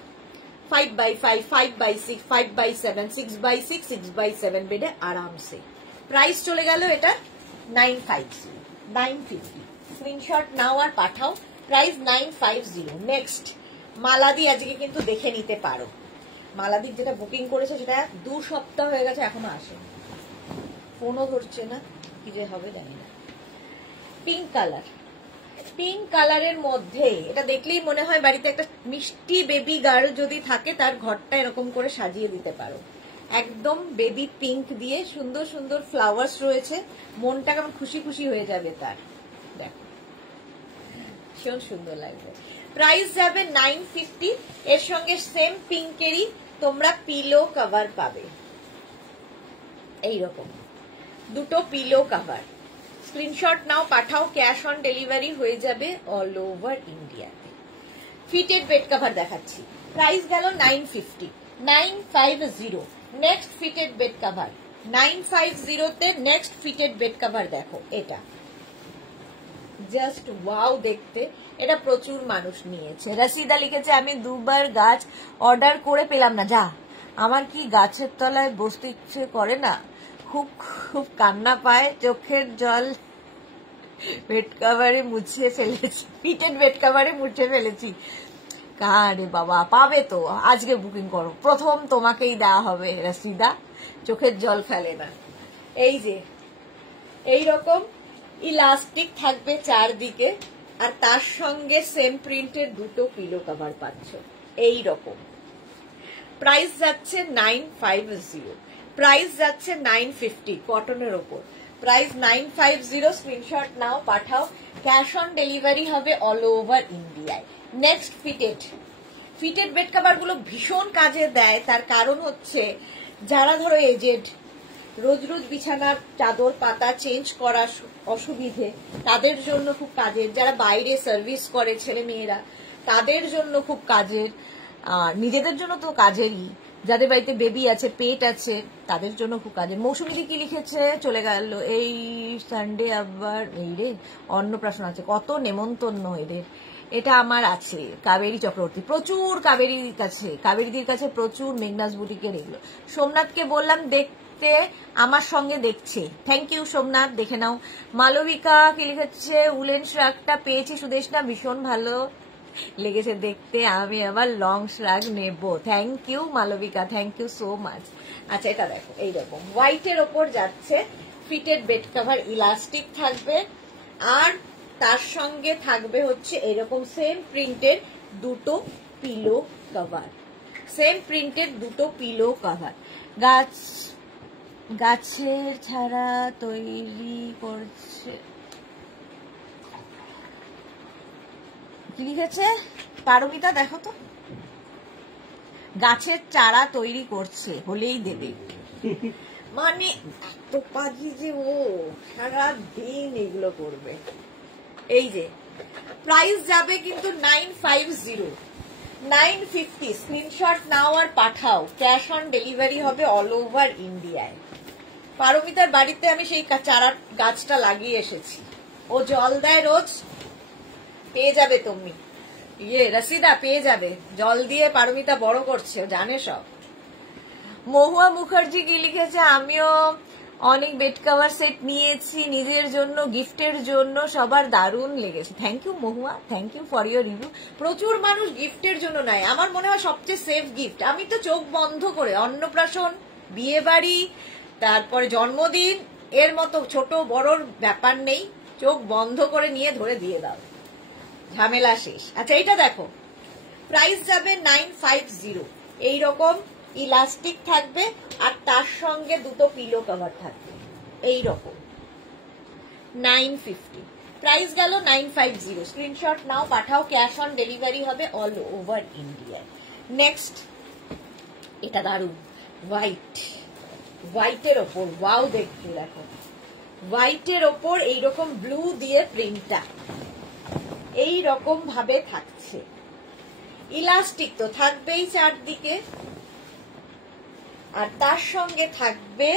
5x5, 5x6, 5x7, 6x6, 6x7 বেডে আরামসে। প্রাইস চলে গেল এটা 950, 950। স্ক্রিনশট নাও আর পাঠাও, প্রাইস 950। নেক্সট মালাদি আজকে কিন্তু দেখে নিতে পারো। মালাদির যেটা বুকিং করেছে সেটা 2 সপ্তাহ হয়ে গেছে, এখনো আসেনি, ফোনও ধরছে না, কি যে হবে জানি না। পিঙ্ক কালার, পিঙ্ক কালারের মধ্যে এটা দেখলেই মনে হয় বাড়িতে একটা মিষ্টি বেবি গার্ল যদি থাকে তার ঘরটা এরকম করে সাজিয়ে দিতে পারো। একদম বেবি পিঙ্ক দিয়ে সুন্দর সুন্দর ফ্লাওয়ার্স রয়েছে, মনটা কেমন খুশি খুশি হয়ে যাবে তার। দেখো ভীষণ সুন্দর লাগবে। প্রাইস যাবে 950। এর সঙ্গে সেম পিঙ্কেরই তোমরা পিলো কভার পাবে, এইরকম দুটো পিলো কভার। স্ক্রিনশট নাও পাঠাও, ক্যাশ অন ডেলিভারি হয়ে যাবে অল ওভার ইন্ডিয়াতে। ফিটেড বেড কভার দেখাচ্ছি, প্রাইস গেল 950, 950। নেক্সট ফিটেড বেড কভার 950 তে নেক্সট ফিটেড বেড কভার দেখো, এটা জাস্ট ওয়াও দেখতে। এটা প্রচুর মানুষ নিয়েছে। রসিদা লিখেছে আমি 2বার গাছ অর্ডার করে পেলাম না, যা আমার কি গাছের তলায় বসতে ইচ্ছে করে না, খুব খুব কান্না পায়, চোখের জল বেড কভারে মুছিয়ে ফেলেছি, ফিটেড বেড কভারে মুছে ফেলেছি। কারে বাবা, পাবে তো, আজকে বুকিং করো, প্রথম তোমাকেই দেওয়া হবে রসিদা, চোখের জল ফেলে না। এই যে এইরকম ইলাস্টিক থাকবে চারদিকে, আর তার সঙ্গে সেম প্রিন্টের দুটো পিলো কভার পাচ্ছ এইরকম। প্রাইস যাচ্ছে 950, প্রাইস যাচ্ছে 950 কটনের ওপর, প্রাইস 950। স্ক্রিনশট নাও পাঠাও, ক্যাশ অন ডেলিভারি হবে অল ওভার ইন্ডিয়ায়। Next fitted, fitted bed cover গুলো ভীষণ কাজে দেয়, তার কারণ হচ্ছে যারা ধরো এজেড, রোজ রোজ বিছানার চাদর পাতা চেঞ্জ করা অসুবিধে, তাদের জন্য খুব কাজের। যারা বাইরে সার্ভিস করে ছেলে মেয়েরা, তাদের জন্য খুব কাজের, আর নিজেদের জন্য তো কাজেরই, যাদের বাড়িতে বেবি আছে, পেট আছে, তাদের জন্য খুব কাজের। মৌসুমী কি লিখেছে চলে গেল, এই সানডে আবার এই রে অন্নপ্রাশন আছে, কত নেমন্তন্ন এদের। এটা আমার আছে কাবেরী চক্রবর্তী, প্রচুর কাবেরীর কাছে, কাবেরীদের কাছে প্রচুর, মেঘনাস বুটিকের এগুলো। সোমনাথকে বললাম দেখতে, আমার সঙ্গে দেখছে, থ্যাংক ইউ সোমনাথ, দেখে নাও। মালবিকা কি লিখেছে, উলেন শ্রাগটা পেয়েছি সুদেশনা, ভীষণ ভালো লেগেছে দেখতে, আমি আবার লং শ্রাগ নেব। Thank you Malabika, thank you so much. আচ্ছা এটা দেখো এইরকম হোয়াইটের ওপর যাচ্ছে, ফিটেড বেড কভার, ইলাস্টিক থাকবে, আর তার সঙ্গে থাকবে হচ্ছে এরকম সেম প্রিন্টের দুটো পিলো কভার, সেম প্রিন্টের দুটো পিলো কভার। গাছের ছাড়া তৈরি করছে, কি লিখেছে পারমিতা দেখো তো, গাছের চারা তৈরি করছে, হলেই দেবে। মানে এত পাজি যে ও সারা দিন এগুলো করবে। এই যে প্রাইস যাবে কিন্তু 950, 950। স্ক্রিনশট নাও আর পাঠাও, ক্যাশ অন ডেলিভারি হবে অল ওভার ইন্ডিয়ায়। পারমিতার বাড়িতে আমি সেই চারা গাছটা লাগিয়ে এসেছি, ও জল দেয় রোজ, পেয়ে যাবে তুমি, রসিদা পেয়ে যাবে, জল দিয়ে পারমিতা বড় করছে, জানে সব। মহুয়া মুখার্জি কি লিখেছে, আমিও অনেক বেড কভার সেট নিয়েছি নিজের জন্য, গিফটের জন্য, সবার দারুণ লেগেছে। Thank you Mahua, thank you for your review. প্রচুর মানুষ গিফটের জন্য নেয়, আমার মনে হয় সবচেয়ে সেফ গিফট। আমি তো চোখ বন্ধ করে অন্নপ্রাশন, বিয়ে বাড়ি, তারপরে জন্মদিন, এর মতো ছোট বড়র ব্যাপার নেই, চোখ বন্ধ করে নিয়ে ধরে দিয়ে দাও, ঝামেলা শেষ। আচ্ছা এইটা দেখো, প্রাইস যাবে 950। এইরকম ইলাস্টিক থাকবে আর তার সঙ্গে দুটো পিলো কভার থাকবে, এইরকম 950। প্রাইস গেল 950। স্ক্রিনশট নাও পাঠাও, ক্যাশ অন ডেলিভারি হবে অল ওভার ইন্ডিয়া। নেক্সট, এটা দারুন, হোয়াইটের ওপর, ওয়াও দেখতে, দেখো হোয়াইটের ওপর এইরকম ব্লু দিয়ে প্রিন্টটা এইরকম ভাবে থাকছে, ইলাস্টিক তো থাকবেই চারদিকে, আর তার সঙ্গে থাকবে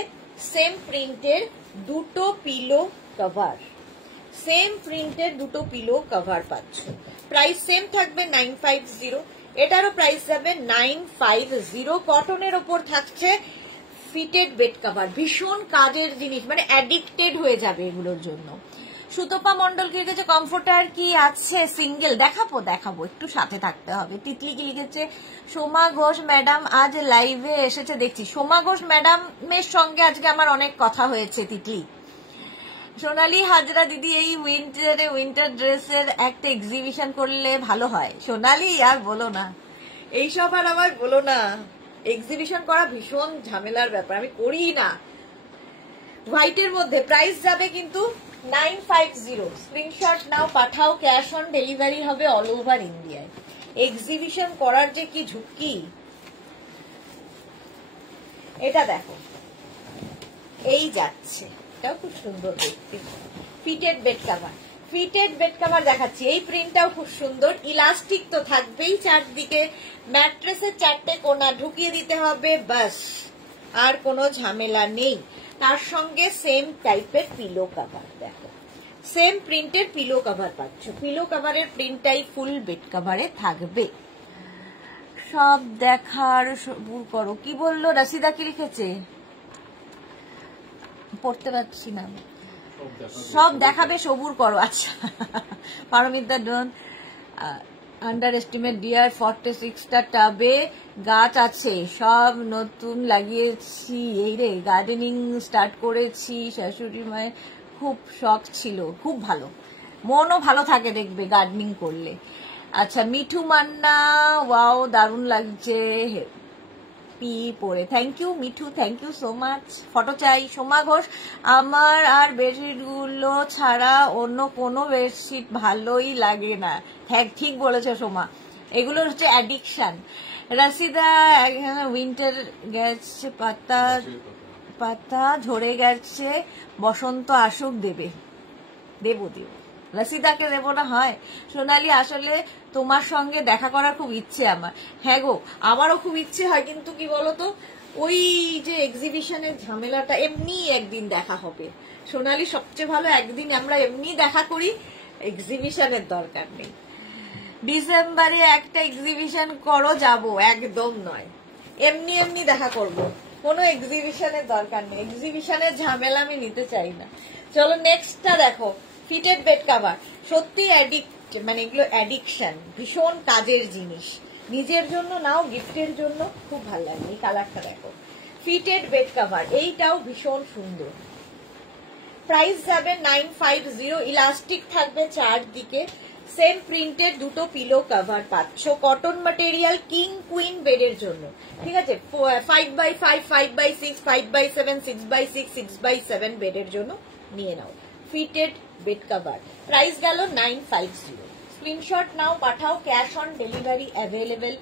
সেম প্রিন্টের দুটো পিলো কভার, সেম প্রিন্টের দুটো পিলো কভার পাচ্ছ। প্রাইস সেম থাকবে 950, এটারও প্রাইস যাবে 950। কটনের ওপর থাকছে ফিটেড বেড কভার, ভীষণ কাজের জিনিস, মানে অ্যাডিক্টেড হয়ে যাবে এগুলোর জন্য। সুতপা মন্ডল কি লিখেছে, কমফোর্টার কি আছে সিঙ্গেল, দেখাবো, একটু সাথে থাকতে হবে। তিতলি কি লিখেছে, সোমা ঘোষ ম্যাডাম আজ লাইভে এসেছে দেখছি। সোমা ঘোষ ম্যাডামের সঙ্গে আজকে আমার অনেক কথা হয়েছে তিতলি। সোনালি হাজরা দিদি, এই উইন্টার ড্রেসের একটা এক্সিবিশন করলে ভালো হয়। সোনালি আর বলো না, এইসব আর আমার বলো না, এক্সিবিশন করা ভীষণ ঝামেলার ব্যাপার, আমি করি না। হোয়াইটের মধ্যে প্রাইস যাবে কিন্তু 950। স্ক্রিনশট নাও পাঠাও, ক্যাশ অন ডেলিভারি হবে অল ওভার ইন্ডিয়ায়। এক্সিবিশন করার যে কি ঝুঁকি, এটা দেখো, এই যাচ্ছে, এটাও খুব সুন্দর দেখতে, fitted bed cover, fitted bed cover দেখাচ্ছি। এই প্রিন্টটাও খুব সুন্দর, ইলাস্টিক তো থাকবেই চারদিকে, ম্যাট্রেসের চারটে কোনা ঢুকিয়ে দিতে হবে, বাস, আর কোনো ঝামেলা নেই। তার সঙ্গে সেম টাইপের পিলো কভার, দেখো সেম প্রিন্টের পিলো কভার পাচ্ছ, পিলো কভারের প্রিন্টটাই ফুল বেড কভারে থাকবে। সব দেখার সবুর করো, কি বললো রসিদা, কি লিখেছে পড়তে পারছি না, সব দেখাবে সবুর করো। আচ্ছা, Paromita don't underestimate dear, 46টা টাবে গাছ আছে, সব নতুন লাগিয়েছি, এই রে গার্ডেনিং স্টার্ট করেছি, শাশুড়ি মায়ের খুব শখ ছিল, খুব ভালো, মনও ভালো থাকে দেখবে গার্ডেনিং করলে। আচ্ছা, মিঠু মান্না, ওয়াও দারুণ লাগছে পি পরে, thank you Mithu, thank you so much. Photo চাই। সোমা ঘোষ, আমার আর বেডশিটগুলো ছাড়া অন্য কোনো বেডশিট ভালোই লাগে না। হ্যাঁ ঠিক বলেছে সোমা, এগুলো হচ্ছে অ্যাডিকশন। রাশিদা, উইন্টার গেছে, পাতা ঝরে গেছে, বসন্ত আসুক, দেবো রসিদাকে দেবো না হয়। সোনালি, আসলে তোমার সঙ্গে দেখা করার খুব ইচ্ছে আমার। হ্যাঁ গো, আমারও খুব ইচ্ছে হয়, কিন্তু কি বলতো, ওই যে এক্সিবিশনের ঝামেলাটা, এমনি একদিন দেখা হবে সোনালি, সবচেয়ে ভালো একদিন আমরা এমনি দেখা করি, এক্সিবিশনের দরকার নেই। ডিসেম্বরে একটা এক্সিবিশন করো, যাবো, একদম নয়, এমনি এমনি দেখা করব, কোনো এক্সিবিশনের দরকার নেই, এক্সিবিশনের ঝামেলা আমি নিতে চাই না। চলো নেক্সটটা দেখো, ফিটেড বেড কভার, সত্যি মানে এগুলো অ্যাডিকশন, ভীষণ কাজের জিনিস, নিজের জন্য নাও, গিফটের জন্য খুব ভালো লাগে। এই কালারটা দেখো, ফিটেড বেড কভার, এইটাও ভীষণ সুন্দর। প্রাইস যাবে 950, ইলাস্টিক থাকবে চারদিকে, সেম প্রিন্টের দুটো পিলো কভার পাচ্ছ, কটন ম্যাটেরিয়াল, কিং কুইন বেডের জন্য, ঠিক আছে? 5x5, 5x6, 5x7, 6x6, 6x7 বেডের জন্য নিয়ে নাও, ফিটেড বেড কভার। প্রাইস গেল 950। স্ক্রিনশট নাও, পাঠাও, cash on delivery available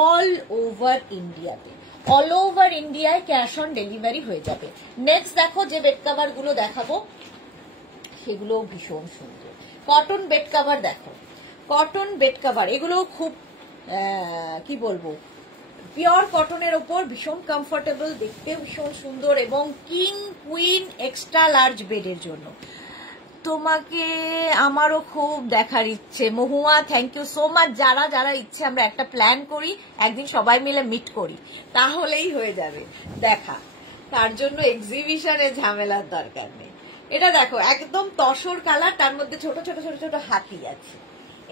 all over ইন্ডিয়াতে, অল ওভার ইন্ডিয়ায় ক্যাশ অন ডেলিভারি হয়ে যাবে। নেক্সট দেখো যে বেড কভার গুলো দেখাবো সেগুলো ভীষণ সুন্দর, কটন বেড কভার দেখো, কটন বেড কভার এগুলো খুব কি বলবো, পিওর কটনের ওপর, ভীষণ কমফোর্টেবল, দেখতে ভীষণ সুন্দর, এবং কিং কুইন এক্সট্রা লার্জ বেডের জন্য। তোমাকে আমারও খুব দেখার ইচ্ছে মহুয়া, থ্যাংক ইউ সো মাচ। যারা যারা ইচ্ছে আমরা একটা প্ল্যান করি, একদিন সবাই মিলে মিট করি, তাহলেই হয়ে যাবে দেখা, তার জন্য এক্সিবিশনে ঝামেলার দরকার নেই। এটা দেখো একদম তসর কালার, তার মধ্যে ছোট ছোট ছোট ছোট হাতি আছে,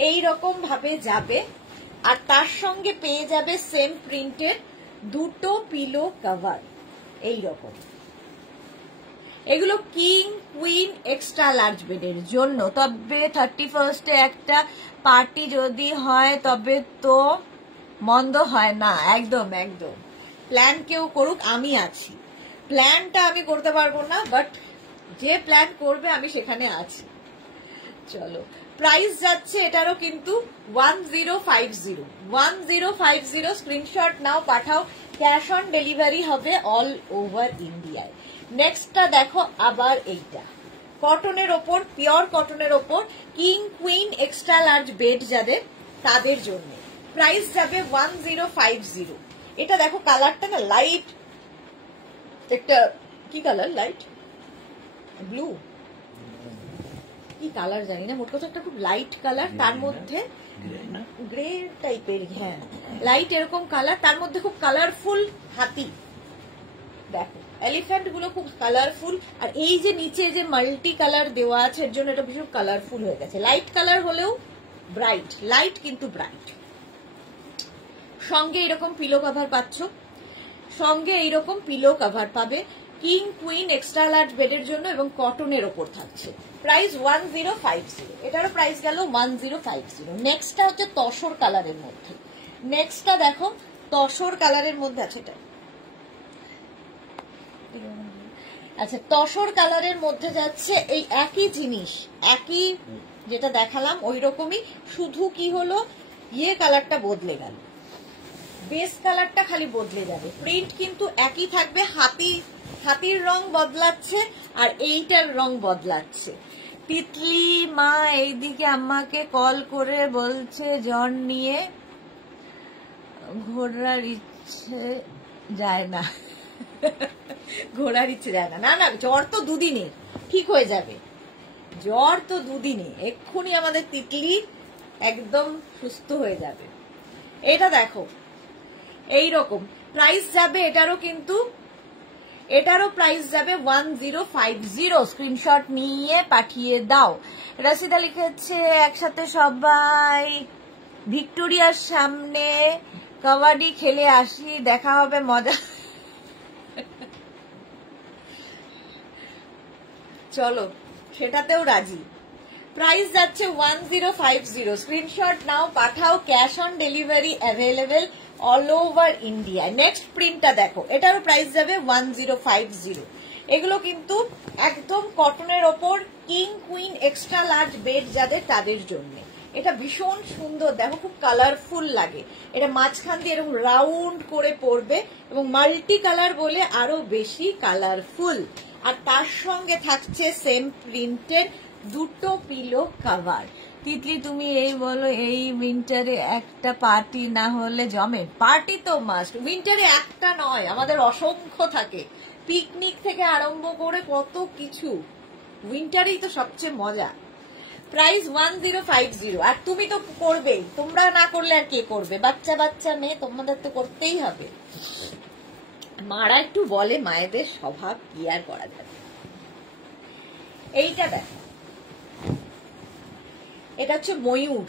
এই রকম ভাবে যাবে, আর তার সঙ্গে পেয়ে যাবে সেম প্রিন্টের দুটো পিলো কভার এই রকম। এগুলো কিং কুইন এক্সট্রা লার্জ বেডের জন্য। তবে 31 একটা পার্টি যদি হয় তবে তো মন্দ হয় না, একদম একদম। প্ল্যান কেউ করুক, আমি আছি, প্ল্যানটা আমি করতে পারবো না, বাট যে প্ল্যান করবে আমি সেখানে আছি। চলো, প্রাইস যাচ্ছে এটারও কিন্তু 1050, স্ক্রিনশট নাও, পাঠাও, ক্যাশ অন ডেলিভারি হবে অল ওভার ইন্ডিয়ায়। নেক্সটটা দেখো আবার এইটা কটনের ওপর, পিওর কটনের ওপর, king queen extra large bed যাদের, তাদের জন্য প্রাইস যাবে 1050। এটা দেখো কালারটা না লাইট একটা, কি কালার, লাইট ব্লু, কি কালার জানি না, মোট কথা একটা খুব লাইট কালার, তার মধ্যে গ্রে টাইপের, হ্যাঁ লাইট এরকম কালার, তার মধ্যে খুব কালারফুল হাতি, দেখো এলিফ্যান্ট গুলো খুব কালারফুল, আর এই যে নিচে যে মাল্টি কালার দেওয়া আছে এর জন্য এটা ভীষণ কালারফুল হয়ে গেছে, লাইট কালার হলেও ব্রাইট, লাইট কিন্তু ব্রাইট। সঙ্গে এরকম পিলো কভার পাচ্ছ, সঙ্গে এইরকম পিলো কভার পাবে, কিং কুইন এক্সট্রা লার্জ বেডের জন্য, এবং কটনের ওপর থাকছে। প্রাইস 1050, এটারও প্রাইস গেল 1050। নেক্সটটা হচ্ছে তসর কালারের মধ্যে, নেক্সটটা দেখো তসর কালারের মধ্যে আছে, এটা আচ্ছা তসর কালারের মধ্যে যাচ্ছে এই একই জিনিস, একই যেটা দেখালাম ওই রকমই, শুধু কি হলো ইয়ে কালারটা বদলে গেল, বেস কালারটা খালি বদলে যাবে, প্রিন্ট কিন্তু একই থাকবে, হাতির রং বদলাচ্ছে আর এইটার রং বদলাচ্ছে। তিতলি মা এইদিকে আমাকে কল করে বলছে জ্বর নিয়ে ঘোরার ইচ্ছে যায় না, ঘোরার ইচ্ছে যায় না, না না জ্বর তো দুদিনে ঠিক হয়ে যাবে, জ্বর তো দুদিনে, এক্ষুনি আমাদের তিতলি একদম সুস্থ হয়ে যাবে। এটা দেখো এইরকম প্রাইস যাবে, এটারও কিন্তু এটারও প্রাইস যাবে 1050, স্ক্রিনশট নিয়ে পাঠিয়ে দাও। রাশিদা লিখেছে একসাথে সবাই ভিক্টোরিয়ার সামনে কাবাডি খেলে আসি, দেখা হবে মজা। চলো সেটাতেও রাজি। প্রাইস যাচ্ছে 1050, স্ক্রিনশট নাও, পাঠাও, cash on delivery available all over India. Next প্রিন্টটা দেখো, এটারও প্রাইস যাবে 1050। এগুলো কিন্তু একদম কটনের ওপর, king queen extra large bed যাদের তাদের জন্য। এটা ভীষণ সুন্দর, দেখো খুব কালারফুল লাগে, এটা মাঝখান দিয়ে এরকম রাউন্ড করে পড়বে, এবং মাল্টি কালার বলে আরো বেশি কালারফুল, আর তার সঙ্গে থাকছে সেম প্রিন্টের দুটো পিলো কভার। তিতলি তুমি এই বলো, এই উইন্টারে একটা পার্টি না হলে জমে? পার্টি তো মাস্ট, উইন্টারে একটা নয়, আমাদের অসংখ্য থাকে, পিকনিক থেকে আরম্ভ করে কত কিছু, উইন্টারেই তো সবচেয়ে মজা। প্রাইস 1050, আর তুমি তো করবেই, তোমরা না করলে আর কে করবে, বাচ্চা বাচ্চা মেয়ে, তোমাদের তো করতেই হবে। মারা একটু বলে, মায়েদের স্বভাব কি আর করা যাবে। এইটা দেখো, এটা হচ্ছে ময়ূর,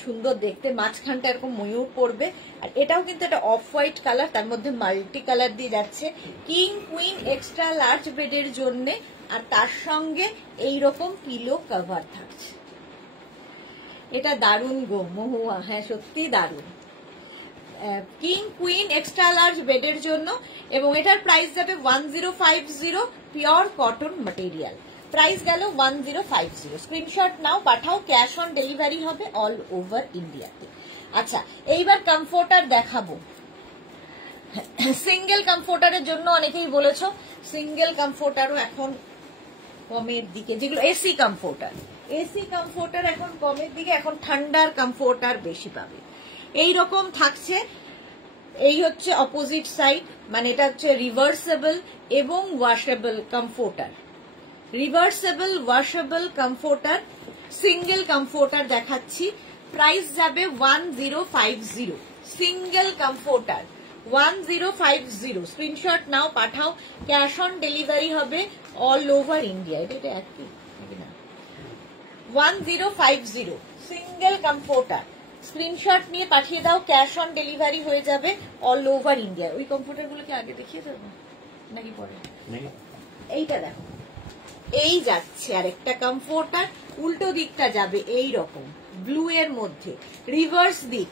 সুন্দর দেখতে, মাঝখানটা এরকম ময়ূর পড়বে, আর এটাও কিন্তু একটা অফ হোয়াইট কালার, তার মধ্যে মাল্টি কালার দিয়ে যাচ্ছে, কিং কুইন এক্সট্রা লার্জ বেডের জন্য আর তার সঙ্গে এইরকম পিলো কভার থাকছে। এটা দারুণ গো মহুয়া, হ্যাঁ সত্যি দারুণ। কিং কুইন এক্সট্রা লার্জ বেডের জন্য, এবং এটার প্রাইস যাবে 1050, পিওর কটন ম্যাটেরিয়াল। প্রাইস গেল 1050। স্ক্রিনশট নাও, পাঠাও, ক্যাশ অন ডেলিভারি হবে অল ওভার ইন্ডিয়াতে। আচ্ছা, এইবার কমফোর্টার দেখাবো। সিঙ্গেল কমফোর্টারের জন্য অনেকেই বলেছো, সিঙ্গেল কমফোর্টারও এখন কমের দিকে, যেগুলো এসি কমফোর্টার, এসি কমফোর্টার এখন কমের দিকে, এখন ঠান্ডার কমফোর্টার বেশি পাবে। এই রকম থাকছে, এই হচ্ছে অপোজিট সাইড, মানে এটা হচ্ছে রিভার্সেবল এবং washable comforter. Reversible washable comforter, single comforter দেখাচ্ছি। প্রাইস যাবে 1050। Single comforter 1050। স্ক্রিনশট নাও, পাঠাও, ক্যাশ অন ডেলিভারি হবে অল ওভার ইন্ডিয়া। এটা একই না, 1050 সিঙ্গেল কমফোর্টার। স্ক্রিনশট নিয়ে পাঠিয়ে দাও, ক্যাশ অন ডেলিভারি হয়ে যাবে অল ওভার ইন্ডিয়া। ওই কমফোর্টার গুলোকে আগে দেখিয়ে দেবো নাকি পরে? এইটা দেখো, এই যাচ্ছে আরেকটা কমফোর্টার, উল্টো দিকটা যাবে এই রকম ব্লু এর মধ্যে, রিভার্স দিক।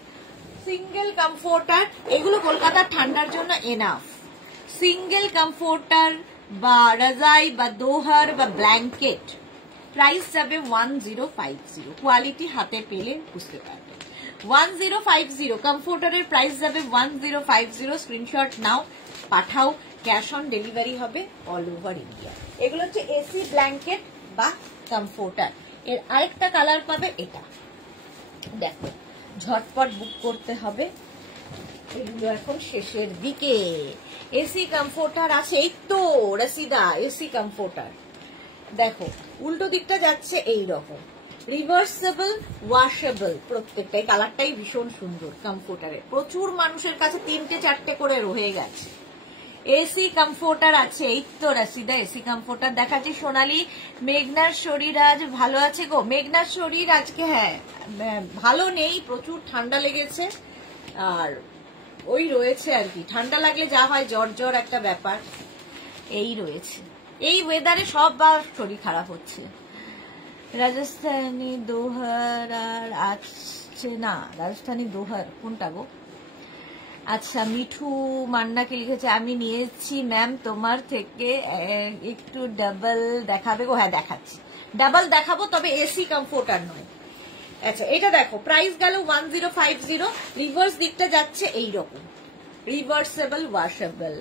সিঙ্গেল কমফোর্টার, এগুলো কলকাতার ঠান্ডার জন্য এনাফ। সিঙ্গেল কমফোর্টার বা রাজাই বা দোহার বা ব্ল্যাঙ্কেট, প্রাইস যাবে 1050। কোয়ালিটি হাতে পেলে বুঝতে পারবে। 1050 কমফোর্টারের প্রাইস যাবে 1050। স্ক্রিনশট নাও, পাঠাও, ক্যাশ অন ডেলিভারি হবে অল ওভার ইন্ডিয়া। এগুলো হচ্ছে এসি ব্ল্যাঙ্কেট বা কমফোর্টার। এর আরেকটা কালার পাবে, এটা দেখো, ঝটপট বুক করতে হবে, এগুলো এখন শেষের দিকে। এসি কমফোর্টার আছে, এই তো রসিদা এসি কমফোর্টার দেখো, উল্টো দিকটা যাচ্ছে এই রকম, রিভার্সেবল ওয়াশেবল, প্রত্যেকটাই কালারটাই ভীষণ সুন্দর। কমফোর্টারে প্রচুর মানুষের কাছে 3-4টে করে রয়ে গেছে। এসি কমফোর্টার আছে, এই তো রসিদা এসি কমফোর্টার দেখাচ্ছি। সোনালী, মেঘনার শরীর আজ ভালো আছে গো? মেঘনার শরীর আজকে হ্যাঁ ভালো নেই, প্রচুর ঠান্ডা লেগেছে, আর ওই রয়েছে আর কি, ঠান্ডা লাগলে যা হয় জ্বর জ্বর একটা ব্যাপার, এই রয়েছে। এই ওয়েদারে সব বা শরীর খারাপ হচ্ছে। রাজস্থানী দোহার আর আসছে না, রাজস্থানী দোহার কোনটা গো? আচ্ছা, মিঠু মান্নাকে লিখেছে, আমি নিয়েছি ম্যাম তোমার থেকে, একটু ডাবল দেখাবে গো? হ্যাঁ দেখাচ্ছি, ডাবল দেখাবো, তবে এসি কমফোর্টার নয়। আচ্ছা, এটা দেখো, প্রাইস গেল 1050। রিভার্স দিকটা যাচ্ছে এইরকম, রিভার্সেবল ওয়াশেবল।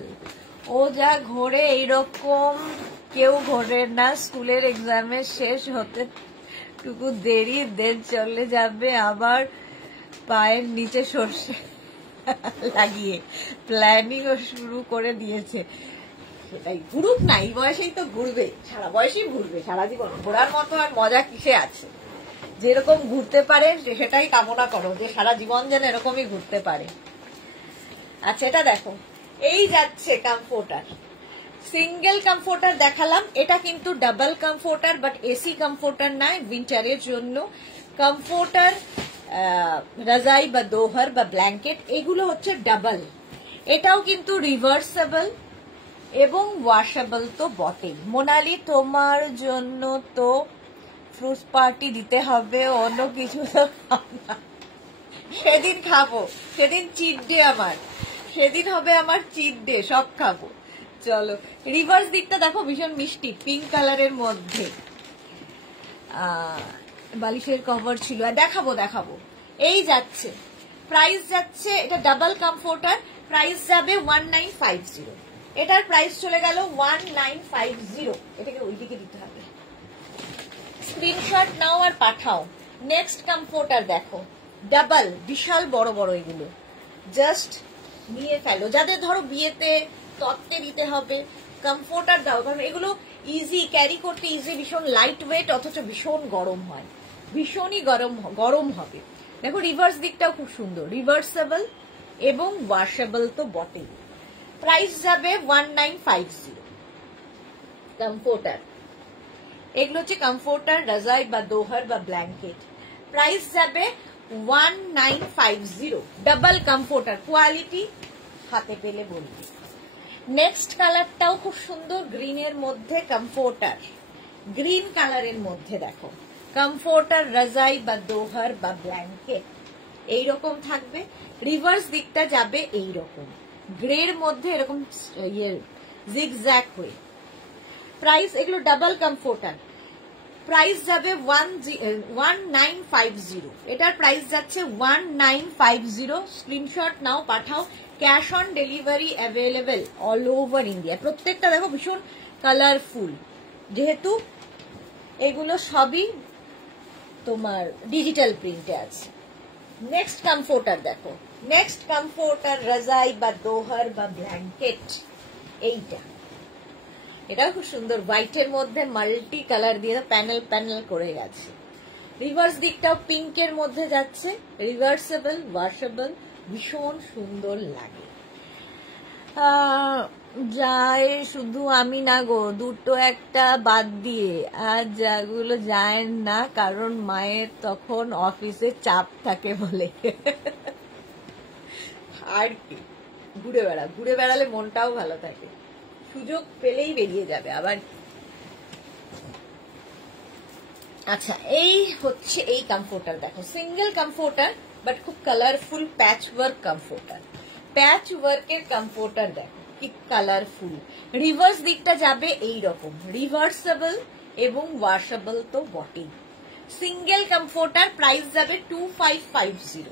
ও যা ঘোরে এইরকম কেউ ঘোরে না, স্কুলের এক্সামের শেষ হতে টুকু দেরি, দেন চলে যাবে আবার পায়ের নিচে সর্ষে লাগিয়ে, প্ল্যানিং ও শুরু করে দিয়েছে। সেটাই, ঘুরুক না, এই বয়সেই তো ঘুরবে, সারা বয়সেই ঘুরবে, সারা জীবন ঘোরার মতো আর মজা কিসে আছে? যেরকম ঘুরতে পারে সেটাই কামনা করো, যে সারা জীবন যেন এরকমই ঘুরতে পারে। আচ্ছা, এটা দেখো, এই যাচ্ছে কমফোর্টার, সিঙ্গেল কমফোর্টার দেখালাম, এটা কিন্তু double comforter, but AC comforter নয়, উইন্টারের জন্য কমফোর্টার। রাজাই বা দোহার বা ব্ল্যাঙ্কেট, এগুলো হচ্ছে ডাবল। এটাও কিন্তু রিভার্সেবল এবং ওয়াশেবল তো বটেই। মোনালি, তোমার জন্য তো ফ্রুটস পার্টি দিতে হবে, অন্য কিছু তো সেদিন খাবো, সেদিন চিট ডে আমার, সেদিন হবে আমার চিট ডে, সব খাবো। চলো, রিভার্স দিকটা দেখো, ভীষণ মিষ্টি পিঙ্ক কালারের মধ্যে বালিশের কভার ছিল, দেখাবো দেখাবো। এই যাচ্ছে, প্রাইস যাচ্ছে, এটা ডাবল কমফোর্টার, প্রাইস যাবে 1950। এটার প্রাইস চলে গেল 1950। এটাকে ওইদিকে দিতে হবে, স্ক্রিনশট নাও আর পাঠাও। নেক্সট কমফোর্টার দেখো, ডাবল, বিশাল বড় বড়, এগুলো জাস্ট নিয়ে ফেলো, যাদের ধরো বিয়েতে তত্ত্বে দিতে হবে, কমফোর্টার দাও, কারণ এগুলো ইজি ক্যারি করতে, ইজি, ভীষণ লাইট ওয়েট, অথচ ভীষণ গরম হয়, ভীষণই গরম হবে। দেখো, রিভার্স দিকটাও খুব সুন্দর, রিভার্সেবল এবং ওয়াশেবল তো বটেই। প্রাইস যাবে 1950 কমফোর্টার। এগুলো হচ্ছে কমফোর্টার, রাজাই বা দোহার বা ব্ল্যাঙ্কেট, প্রাইস যাবে 1950। ডাবল কমফোর্টার, কোয়ালিটি হাতে পেলে বলবি। নেক্সট কালারটাও খুব সুন্দর, গ্রিনের মধ্যে কমফোর্টার, গ্রিন কালারের মধ্যে দেখো কমফোর্টার রাজাই বা দোহার বা ব্ল্যাঙ্কেট এইরকম থাকবে। রিভার্স দিকটা যাবে এইরকম গ্রের মধ্যে এরকম ইয়ে জিগজ্যাগ হয়ে। প্রাইস এগুলো ডাবল কমফোর্টার, প্রাইস যাবে 1950, এটার প্রাইস যাচ্ছে 1950। স্ক্রিনশট নাও, পাঠাও। Cash on delivery available all over India. প্রত্যেকটা দেখো ভীষণ কালারফুল, যেহেতু এগুলো সবই তোমার ডিজিটাল প্রিন্টে আছে। নেক্সট কমফোর্টার দেখো, নেক্সট কমফোর্টার রাজাই বা দোহার বা ব্ল্যাঙ্কেট, এইটা এটাও খুব সুন্দর, হোয়াইটের মধ্যে মাল্টি কালার দিয়ে প্যানেল প্যানেল করে গেছে। রিভার্স দিকটাও পিঙ্কের মধ্যে যাচ্ছে, রিভার্সেবল ওয়াশেবল, ভীষণ সুন্দর লাগে। যায় শুধু আমি না গো, দুটো একটা বাদ দিয়ে, আর যাগুলো যায় না কারণ মায়ের তখন অফিসে চাপ থাকে বলে। আর কি, ঘুরে বেড়া, ঘুরে বেড়ালে মনটাও ভালো থাকে, সুযোগ পেলেই বেরিয়ে যাবে আবার। আচ্ছা, এই হচ্ছে এই কমফোর্টার দেখো, সিঙ্গেল কমফোর্টার বাট খুব কালারফুল প্যাচ ওয়ার্ক কমফোর্টার। প্যাচ ওয়ার্কের কমফোর্টার দেখো কি কালারফুল। রিভার্স দিকটা যাবে এই রকম, রিভার্সেবল এবং ওয়াশেবল তো বটেই। সিঙ্গেল কমফোর্টার, প্রাইস যাবে 2550,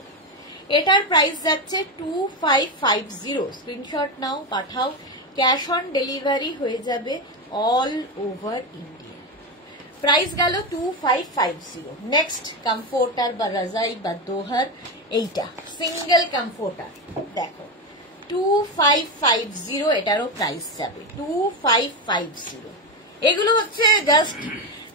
এটার প্রাইস যাচ্ছে 2550। স্ক্রিনশট নাও, পাঠাও। ক্যাশ অন ডেলিভারি হয়ে যাবে অল ওভার ইন্ডিয়া। প্রাইস গেল 2550। নেক্সট কমফোর্টার বা রাজাই বা দোহার, এইটা সিঙ্গেল কমফোর্টার দেখো 2550, এটারও প্রাইস যাবে 2550। এগুলো হচ্ছে জাস্ট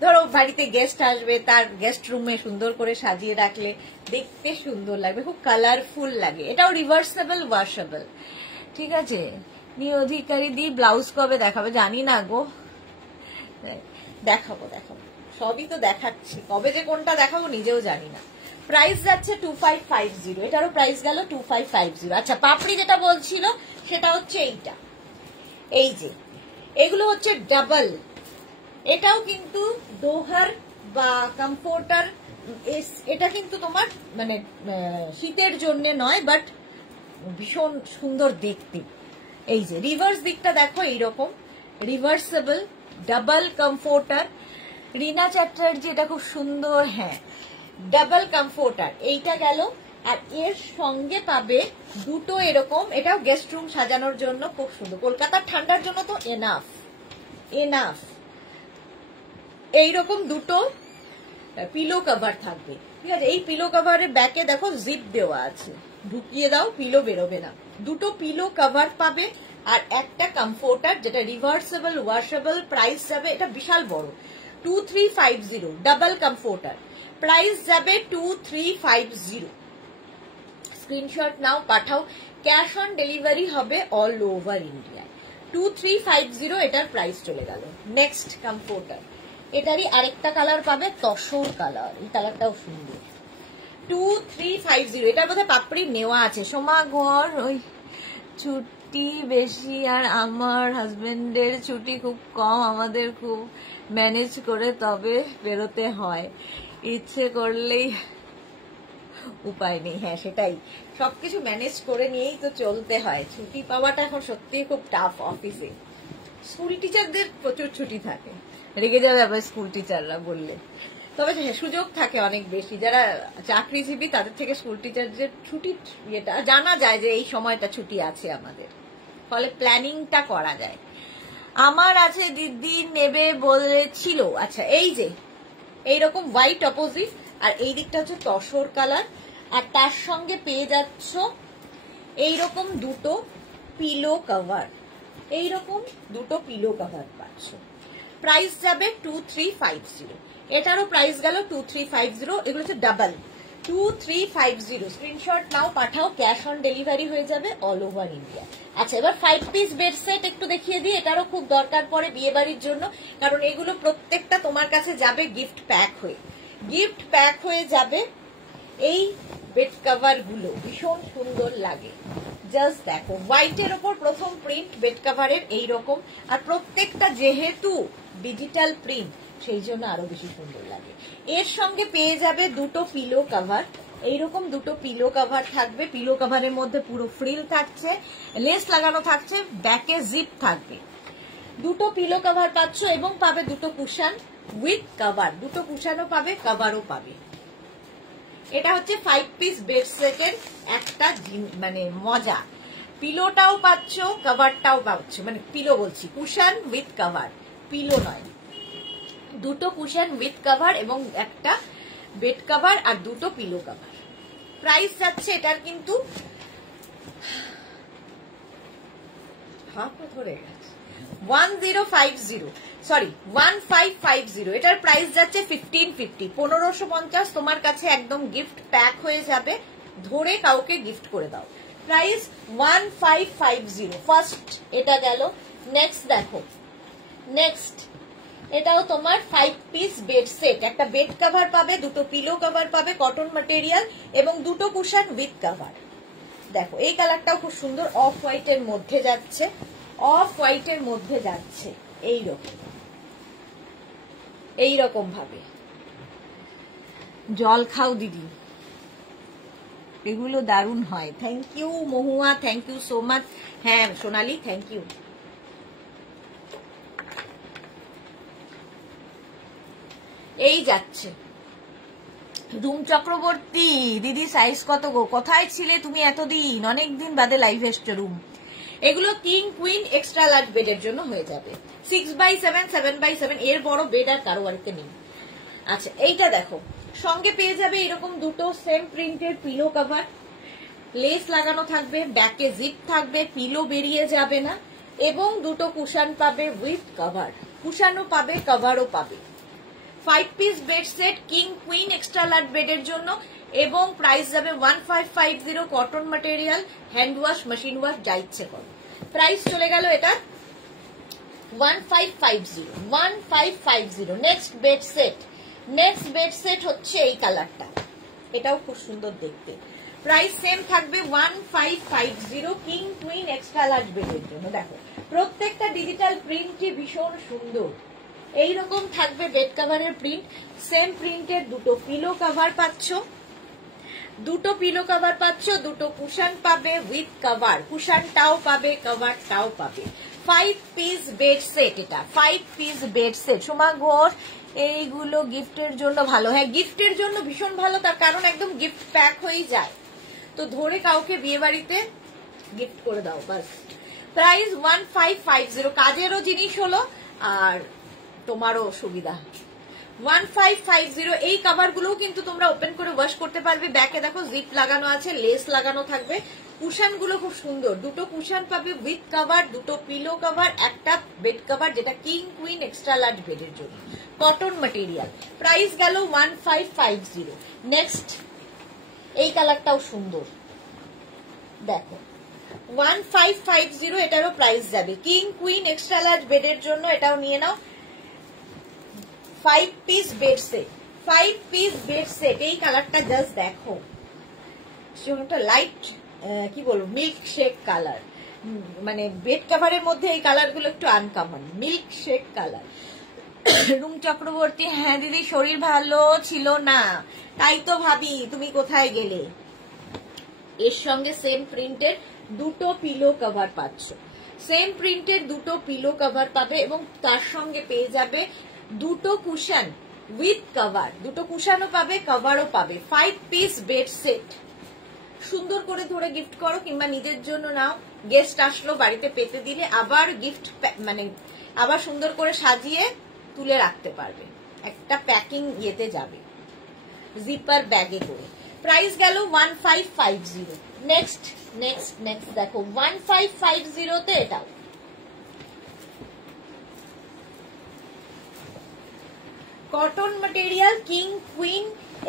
ধরো বাড়িতে গেস্ট আসবে, তার গেস্ট রুমে সুন্দর করে সাজিয়ে রাখলে দেখতে সুন্দর লাগবে, খুব কালারফুল লাগে। এটাও রিভার্সেবল ওয়াশেবল, ঠিক আছে। অধিকারী দি ব্লাউজ কবে দেখাবে জানি না গো, দেখাবো দেখাবো, সবই তো দেখাচ্ছি, কবে যে কোনটা দেখাবো নিজেও জানি না। প্রাইস যাচ্ছে 2550, এটারও প্রাইস গেল 2550। আচ্ছা, পাপড়ি যেটা বলছিল সেটা হচ্ছে এইটা, এই যে এগুলো হচ্ছে ডাবল, এটাও কিন্তু দোহার বা কমফোর্টার। এটা কিন্তু তোমার মানে শীতের জন্য নয়, বাট ভীষণ সুন্দর দেখতে। এই যে রিভার্স দিকটা দেখো এইরকম, রিভার্সেবল ডাবল কমফোর্টার। রিনা চ্যাটার্জি, এটা খুব সুন্দর, হ্যাঁ ডাবল কমফোর্টার। এইটা গেল, আর এর সঙ্গে পাবে দুটো এরকম, এটাও গেস্ট রুম সাজানোর জন্য খুব সুন্দর, কলকাতার ঠান্ডার জন্য তো এনাফ এনাফ। এইরকম দুটো পিলো কভার থাকবে, ঠিক আছে। এই পিলো কভারের ব্যাকে দেখো জিপ দেওয়া আছে, ঢুকিয়ে দাও, পিলো বেরোবে না। দুটো পিলো কভার পাবে আর একটা কমফোর্টার যেটা রিভার্সেবল ওয়াশেবল। প্রাইস যাবে, এটা বিশাল বড়, 2350, ডাবল কমফোর্টার। প্রাইস যাবে 2350। স্ক্রিনশট নাও, পাঠাও। ক্যাশ অন ডেলিভারি হবে অল ওভার ইন্ডিয়া। 2350 এটার প্রাইস চলে গেল। নেক্সট কমফোর্টার, এটারই আরেকটা কালার পাবে, তসর কালার, এই কালারটাও সুন্দর। 2350, এটার মধ্যে পাপড়ি নেওয়া আছে। সোমা ঘর, ওই ছুটি বেশি আর আমার হাজবেন্ডের ছুটি খুব কম, আমাদের খুব ম্যানেজ করে তবে বেরোতে হয়, ইচ্ছে করলেই উপায় নেই। হ্যাঁ, সেটাই, সবকিছু ম্যানেজ করে নিয়েই তো চলতে হয়। ছুটি পাওয়াটা এখন সত্যিই খুব টাফ অফিসে। স্কুল টিচারদের প্রচুর ছুটি থাকে, রেগে যাবে আবার স্কুল টিচাররা বললে, তবে সুযোগ থাকে অনেক বেশি। যারা চাকরিজীবী তাদের থেকে স্কুল টিচারদের ছুটির ইয়েটা জানা যায় যে এই সময়টা ছুটি আছে আমাদের, ফলে প্ল্যানিংটা করা যায়। আমার আছে দিদি নেবে বলেছিল। আচ্ছা, এই যে এইরকম হোয়াইট অপোজিট, আর এই দিকটা হচ্ছে তসর কালার, আর তার সঙ্গে পেয়ে যাচ্ছ এইরকম দুটো পিলো কভার, এইরকম দুটো পিলো কভার পাচ্ছ। প্রাইস যাবে 2350, এটারও প্রাইস গেল 2350। এগুলো হচ্ছে ডাবল, 2350। স্ক্রিনশট নাও, পাঠাও। ক্যাশ অন ডেলিভারি হয়ে যাবে অল ওভার ইন্ডিয়া। আচ্ছা, এবার 5 পিস বেড সেট একটু দেখিয়ে দিই, এটারও খুব দরকার পড়ে বিয়ে বাড়ির জন্য, কারণ এগুলো প্রত্যেকটা তোমার কাছে যাবে গিফট প্যাক হয়ে, গিফট প্যাক হয়ে যাবে। এই বেড কভার গুলো ভীষণ সুন্দর লাগে। জাস্ট দেখো, হোয়াইটের ওপর প্রথম প্রিন্ট বেড কভারের এইরকম, আর প্রত্যেকটা যেহেতু ডিজিটাল প্রিন্ট সেই জন্য আরো বেশি সুন্দর লাগে। এর সঙ্গে পেয়ে যাবে দুটো পিলো কভার, এইরকম দুটো পিলো কভার থাকবে। পিলো কভারের মধ্যে পুরো ফ্রিল থাকছে, লেস লাগানো থাকছে, ব্যাকে জিপ থাকবে। দুটো পিলো কভার পাচ্ছ এবং পাবে দুটো কুশন উইথ কভার, দুটো কুশনও পাবে, কভারও পাবে। এটা হচ্ছে 5 পিস বেড সেটের একটা মানে মজা। পিলোটাও পাচ্ছ, কভারটাও পাচ্ছ, মানে পিলো বলছি, কুশন উইথ কভার, পিলো নয়। দুটো কুশন উইথ কভার এবং একটা বেড কভার আর দুটো পিলো কভার। প্রাইস যাচ্ছে এটার কিন্তু ধরে গেছে 1050, সরি 1550। এটার প্রাইস যাচ্ছে 1550, 1550। তোমার কাছে একদম গিফট প্যাক হয়ে যাবে, ধরে কাউকে গিফট করে দাও। প্রাইস 1550। ফার্স্ট এটা গেল। নেক্সট দেখো, নেক্সট এটাও তোমার 5 পিস বেড সেট। একটা বেড কভার পাবে, দুটো পিলো কভার পাবে, কটন ম্যাটেরিয়াল এবং দুটো কুশন উইথ কভার। দেখো এই কালারটাও খুব সুন্দর, অফ হোয়াইটের মধ্যে যাচ্ছে, অফ হোয়াইটের মধ্যে যাচ্ছে এইরকম, এইরকম ভাবে। জল খাও দিদি, এগুলো দারুণ হয়। Thank you Mahua, thank you so much. হ্যাঁ সোনালি, থ্যাংক ইউ। এই যাচ্ছে রুম চক্রবর্তী দিদি, সাইজ কত গো? কোথায় ছিলে তুমি এতদিন? অনেকদিন বাদে লাইভ এসছো। রুম এগুলো কিং কুইন এক্সট্রা লার্জ বেডের জন্য হয়ে যাবে। 6x7, 7x7, এর বড় বেড আর কারো বাড়িতে নেই। আচ্ছা এইটা দেখো, সঙ্গে পেয়ে যাবে এরকম দুটো সেম প্রিন্টের পিলো কভার, লেস লাগানো থাকবে, ব্যাকে জিপ থাকবে, পিলো বেরিয়ে যাবে না, এবং দুটো কুশন পাবে উইথ কভার, কুশনও পাবে, কভারও পাবে। 5 piece bed set king queen extra large বেডের জন্য, এবং প্রাইস যাবে 1550। Cotton material, hand wash, machine wash, যা ইচ্ছে করো। প্রাইস চলে গেল এটা 1550, 1550। Next bed set, next bed set হচ্ছে এই কালারটা, এটাও খুব সুন্দর দেখতে। প্রাইস সেম থাকবে 1550 কিং কুইন এক্সট্রা লার্জ বেডের জন্য। দেখো প্রত্যেকটা ডিজিটাল প্রিন্টই ভীষণ সুন্দর। এইরকম থাকবে বেড কভারের প্রিন্ট, সেম প্রিন্টের দুটো পিলো কভার পাচ্ছ, দুটো পিলো কভার পাচ্ছ, দুটো কুশন পাবে উইথ কভার, কুশনটাও পাবে, কভারটাও পাবে। 5 পিস বেড সেট, এটা 5 piece bed set. Soma Ghosh, এইগুলো গিফটের জন্য ভালো। হ্যাঁ গিফটের জন্য ভীষণ ভালো, তার কারণ একদম গিফট প্যাক হয়ে যায়, তো ধরে কাউকে বিয়ে বাড়িতে গিফট করে দাও বাস। প্রাইস 1550, কাজেরও জিনিস হলো আর তোমারও সুবিধা। 1550। এই কভার গুলো কিন্তু তোমরা ওপেন করে ওয়াশ করতে পারবে। ব্যাকে দেখো জিপ লাগানো আছে, লেস লাগানো থাকবে। কুশন গুলো খুব সুন্দর, দুটো কুশন পাবে উইথ কভার, দুটো পিলো কভার, একটা বেড কভার, যেটা কিং কুইন এক্সট্রা লার্জ বেডের জন্য, কটন ম্যাটেরিয়াল। প্রাইস গেল 1550। নেক্সট এই কালারটাও সুন্দর, দেখো 1550, এটারও প্রাইস যাবে। কিং কুইন এক্সট্রা লার্জ বেডের জন্য এটাও নিয়ে নাও। 5 piece bed set, 5 piece bed set. এই কালারটা জাস্ট দেখো, লাইট কি বলবো, মিল্ক শেক কালার, মানে বেড কভারের মধ্যে এই কালার গুলো একটু uncommon, milk shake colour. Room Chakraborty, হ্যাঁ দিদি শরীর ভালো ছিল না, তাই তো ভাবি তুমি কোথায় গেলে। এর সঙ্গে সেম প্রিন্টের দুটো পিলো কভার পাচ্ছ, সেম প্রিন্টের দুটো পিলো কভার পাবে, এবং তার সঙ্গে পেয়ে যাবে দুটো কুশন উইথ কভার, দুটো কুশনও পাবে, কভারও পাবে। 5 পিস বেড সেট। সুন্দর করে ধরে গিফট করো, কিংবা নিজের জন্য নাও, গেস্ট আসলো বাড়িতে পেতে দিলে আবার গিফট মানে আবার সুন্দর করে সাজিয়ে তুলে রাখতে পারবে, একটা প্যাকিং ইয়েতে যাবে, জিপার ব্যাগে করে। প্রাইস গেল 1550। নেক্সট নেক্সট নেক্সট দেখো 1550 তে এটাও cotton material, king queen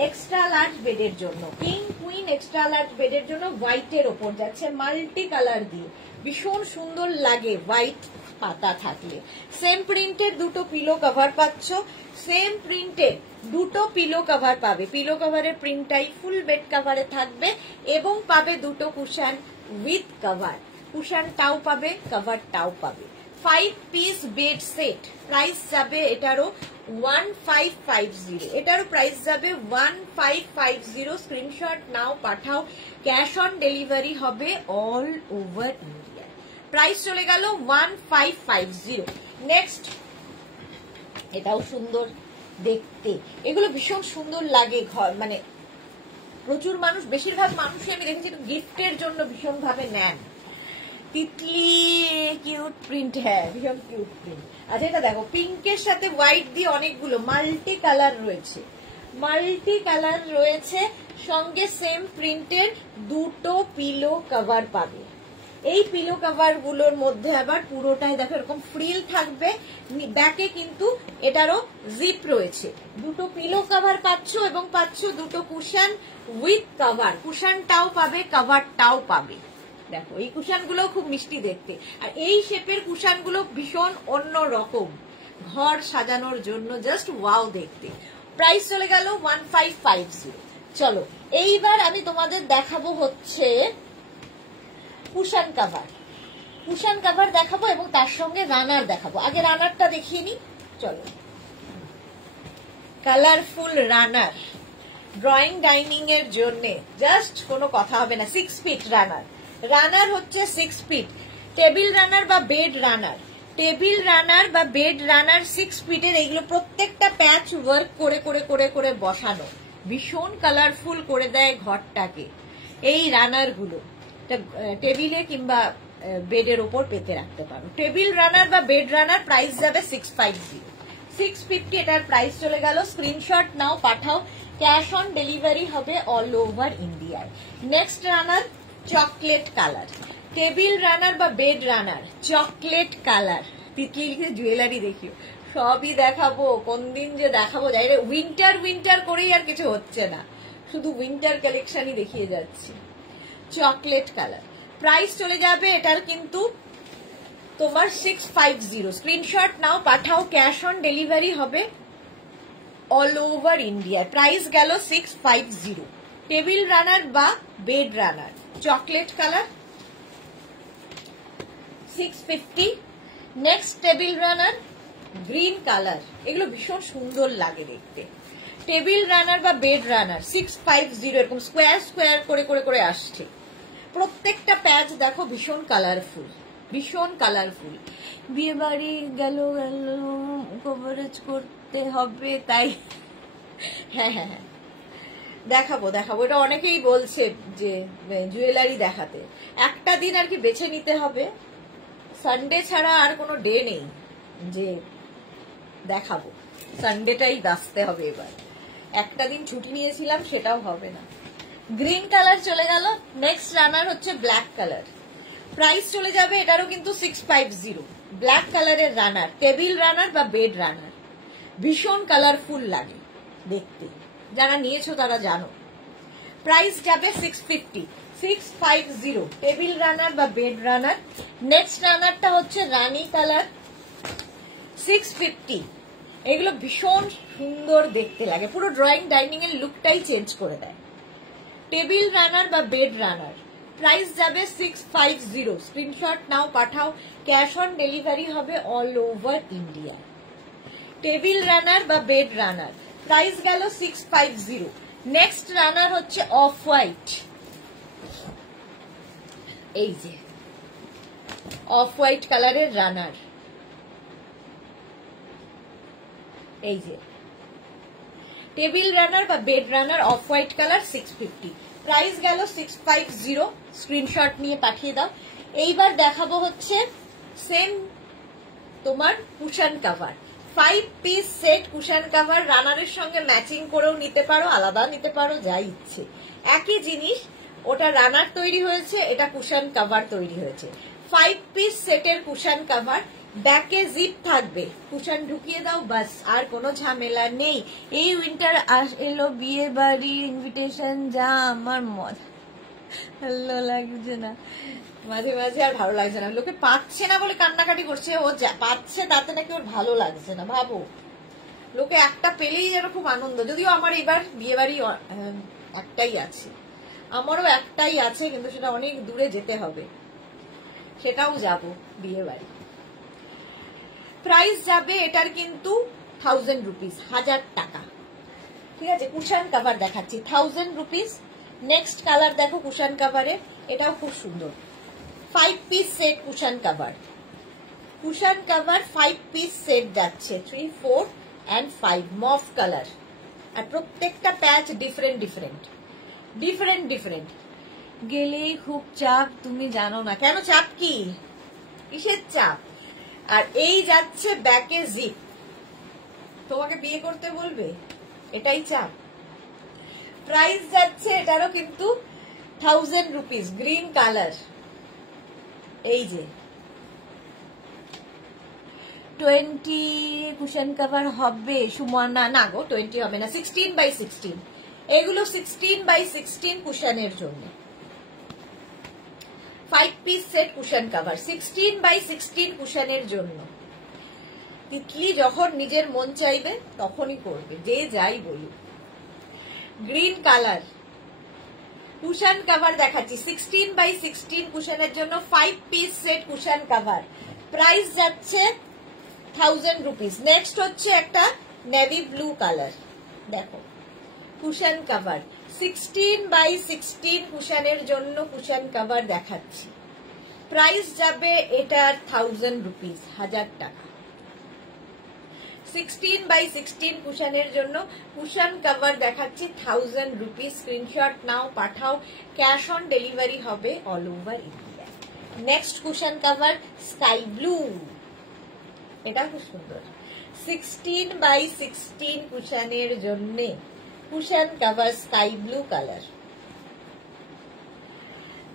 extra large বেডের জন্য, কিং কুইন এক্সট্রা লার্জ বেডের জন্য হোয়াইটের ওপর যাচ্ছে মাল্টি কালার দিয়ে, ভীষণ সুন্দর লাগে হোয়াইট পাতা থাকলে। সেম প্রিন্টের দুটো পিলো কভার পাচ্ছ, সেম প্রিন্টের দুটো পিলো কভার পাবে, পিলো কভারের প্রিন্টটাই ফুল বেড কভারে থাকবে এবং পাবে দুটো কুশন উইথ কভার, কুশনটাও পাবে কভারটাও পাবে। 5 পিস বেড সেট, প্রাইস যাবে এটারও 1550, এটারও প্রাইস যাবে 1550। স্ক্রিনশট নাও পাঠাও, ক্যাশ অন ডেলিভারি হবে অল ওভার ইন্ডিয়া। প্রাইস চলে গেল 1550। নেক্সট, এটাও সুন্দর দেখতে, এগুলো ভীষণ সুন্দর লাগে ঘর, মানে প্রচুর মানুষ, বেশিরভাগ মানুষই আমি দেখেছি গিফটের জন্য ভীষণ ভাবে নেন। তিতলি কিউট প্রিন্ট, হ্যাঁ ভীষণ কিউট প্রিন্ট। আচ্ছা এটা দেখো, পিঙ্কের সাথে হোয়াইট দিয়ে অনেকগুলো মাল্টি কালার রয়েছে, মাল্টি কালার রয়েছে, সঙ্গে সেম প্রিন্টের দুটো পিলো কভার পাবে। এই পিলো কভার গুলোর মধ্যে আবার পুরোটাই দেখো এরকম ফ্রিল থাকবে, ব্যাকে কিন্তু এটারও জিপ রয়েছে। দুটো পিলো কভার পাচ্ছ এবং পাচ্ছ দুটো কুশন উইথ কভার, কুশনটাও পাবে কভারটাও পাবে। দেখো এই কুশন গুলো খুব মিষ্টি দেখতে, আর এই শেপের কুশন গুলো ভীষণ অন্য রকম, ঘর সাজানোর জন্য জাস্ট ওয়াও দেখতে। প্রাইস চলে গেল 1550। চলো এইবার আমি তোমাদের দেখাবো হচ্ছে কুশন কভার, কুশন কভার দেখাবো এবং তার সঙ্গে রানার দেখাবো। আগে রানারটা দেখিয়ে নি, চলো। কালারফুল রানার, ড্রয়িং ডাইনিং এর জন্য জাস্ট কোনো কথা হবে না। 6 ফিট রানার, রানার হচ্ছে 6 ফিট, টেবিল রানার বা বেড রানার, টেবিল রানার বা বেড রানার 6 ফিটের। এইগুলো প্রত্যেকটা প্যাচ ওয়ার্ক করে করে করে করে বসানো, ভীষণ কালারফুল করে দেয় ঘরটাকে। এই রানার গুলো টেবিলে কিংবা বেডের ওপর পেতে রাখতে পারো। টেবিল রানার বা বেড রানার প্রাইস যাবে 650, 650 এটার প্রাইস চলে গেল। স্ক্রিনশট নাও পাঠাও, ক্যাশ অন ডেলিভারি হবে অল ওভার ইন্ডিয়ায়। নেক্সট রানার চকলেট কালার, টেবিল রানার বা bed runner chocolate colour. Titli লিখে জুয়েলারি দেখিও, সবই দেখাবো, কোন দিন যে দেখাবো যাই রে। উইন্টার উইন্টার করেই আর কিছু হচ্ছে না, শুধু উইন্টার কালেকশনই দেখিয়ে যাচ্ছি। চকলেট কালার, প্রাইস চলে যাবে এটার কিন্তু তোমার 650। স্ক্রিনশট নাও পাঠাও, ক্যাশ অন ডেলিভারি হবে অল ওভার ইন্ডিয়া। প্রাইস গেল 650। টেবিল রানার বা bed runner chocolate colour 650। Next table runner green colour, এগুলো ভীষণ সুন্দর লাগে দেখতে। টেবিল রানার বা বেড রানার 650, এরকম স্কোয়ার স্কোয়ার করে করে করে আসছে। প্রত্যেকটা প্যাচ দেখো ভীষণ কালারফুল, ভীষণ কালারফুল। বিয়ে বাড়ি গেল গেল কভারেজ করতে হবে তাই, হ্যাঁ হ্যাঁ হ্যাঁ দেখাবো দেখাবো। এটা অনেকেই বলছে যে জুয়েলারি দেখাতে, একটা দিন আর কি বেছে নিতে হবে, সানডে ছাড়া আর কোনো ডে নেই যে দেখাবো, সানডেটাই বাঁচতে হবে এবার। একটা দিন ছুটি নিয়েছিলাম সেটাও হবে না। গ্রিন কালার চলে গেল। নেক্সট রানার হচ্ছে ব্ল্যাক কালার, প্রাইস চলে যাবে এটারও কিন্তু 650। ব্ল্যাক কালারের রানার, টেবিল রানার বা বেড রানার, ভীষণ কালারফুল লাগে দেখতে, যারা নিয়েছো তারা জানো। প্রাইস যাবে 650, 650 টেবিল রানার বা বেড রানার। নেক্সট রানারটা হচ্ছে রানী কালার 650। এগুলো ভীষণ সুন্দর দেখতে লাগে, পুরো ড্রয়িং ডাইনিং এর লুকটাই চেঞ্জ করে দেয়। টেবিল রানার বা বেড রানার, প্রাইস যাবে 650। স্ক্রিনশট নাও পাঠাও, ক্যাশ অন ডেলিভারি হবে all over India. Table runner বা বেড রানার প্রাইস গেল 650। নেক্সট রানার হচ্ছে অফ হোয়াইট, এই যে অফ হোয়াইট কালারের রানার, এই যে টেবিল রানার বা bed runner of white colour 650। Price গেল 650। স্ক্রিনশট নিয়ে পাঠিয়ে দাও। এইবার দেখাবো হচ্ছে সেম তোমার cushion cover, 5 piece set cushion cover. রানারের সঙ্গে ম্যাচিং করেও নিতে পারো, আলাদা নিতে পারো, যা ইচ্ছে, একই জিনিস। ওটা রানার তৈরি হয়েছে, এটা কুশন কভার তৈরি হয়েছে। 5 পিস সেটের কুশন কভার ব্যাকে জিপ থাকবে, কুশন ঢুকিয়ে দাও, বাস আর কোনো ঝামেলা নেই। এই উইন্টার এলো, বিয়ে বাড়ি ইনভিটেশন, যা আমার ভালো লাগছে না, মাঝে মাঝে আর ভালো লাগছে না। লোকে পাচ্ছে না বলে কান্নাকাটি করছে, ও পাচ্ছে তাতে নাকি ওর ভালো লাগছে না। ভাবো, লোকে একটা পেলেই যেন খুব আনন্দ। যদিও আমার এবার বিয়ে বাড়ি একটাই আছে, আমারও একটাই আছে, কিন্তু সেটা অনেক দূরে যেতে হবে, সেটাও যাব বিয়ে বাড়ি। প্রাইস যাবে এটার কিন্তু 1000 রুপিস, 1000 টাকা। ঠিক আছে, কুশন কাভার দেখাচ্ছি 1000 রুপিস। নেক্সট কালার দেখো কুশন কাভারে, এটাও খুব সুন্দর। 5 piece set cushion cover, cushion cover 5 piece set যাচ্ছে, 3, 4 and 5 মফ কালার। আর প্রত্যেকটা প্যাচ ডিফারেন্ট ডিফারেন্ট ডিফারেন্ট ডিফারেন্ট। গেলেই খুব চাপ, তুমি জানো না কেন চাপ, কি কিসের চাপ। আর এই যাচ্ছে ব্যাকে জিপ, তোমাকে বিয়ে করতে বলবে, এটাই চাপ। প্রাইস যাচ্ছে এটারও কিন্তু 1000 রুপিস, গ্রিন কালার। এই যে 20 কুশন কভার হবে সুমনা, না গো 20 হবে না, 16x16। এগুলো 16x16 কুশনের জন্য 5 piece set cushion cover, 16x16 কুশনের জন্য। তিতলি যখন নিজের মন চাইবে তখনই করবে, যে যাই বলুক। গ্রিন কালার কুশন কভার দেখাচ্ছি, 16x16 কুশনের জন্য 5 piece set cushion cover. Price যাচ্ছে 1000 রুপিস। নেক্সট হচ্ছে একটা নেভি ব্লু কালার, দেখো কুশন কভার 16x16 কুশনের জন্য কুশন কভার দেখাচ্ছি। প্রাইস যাবে এটার 1000 রুপিস, 1000 টাকা। 16x16 কুশনের জন্য কুশন কভার দেখাচ্ছি 1000 রুপিস। স্ক্রিনশট নাও, পাঠাও, ক্যাশ অন ডেলিভারি হবে all over India. Next cushion cover sky blue, এটা খুব সুন্দর। 16x16 কুশনের জন্য cushion cover sky blue colour.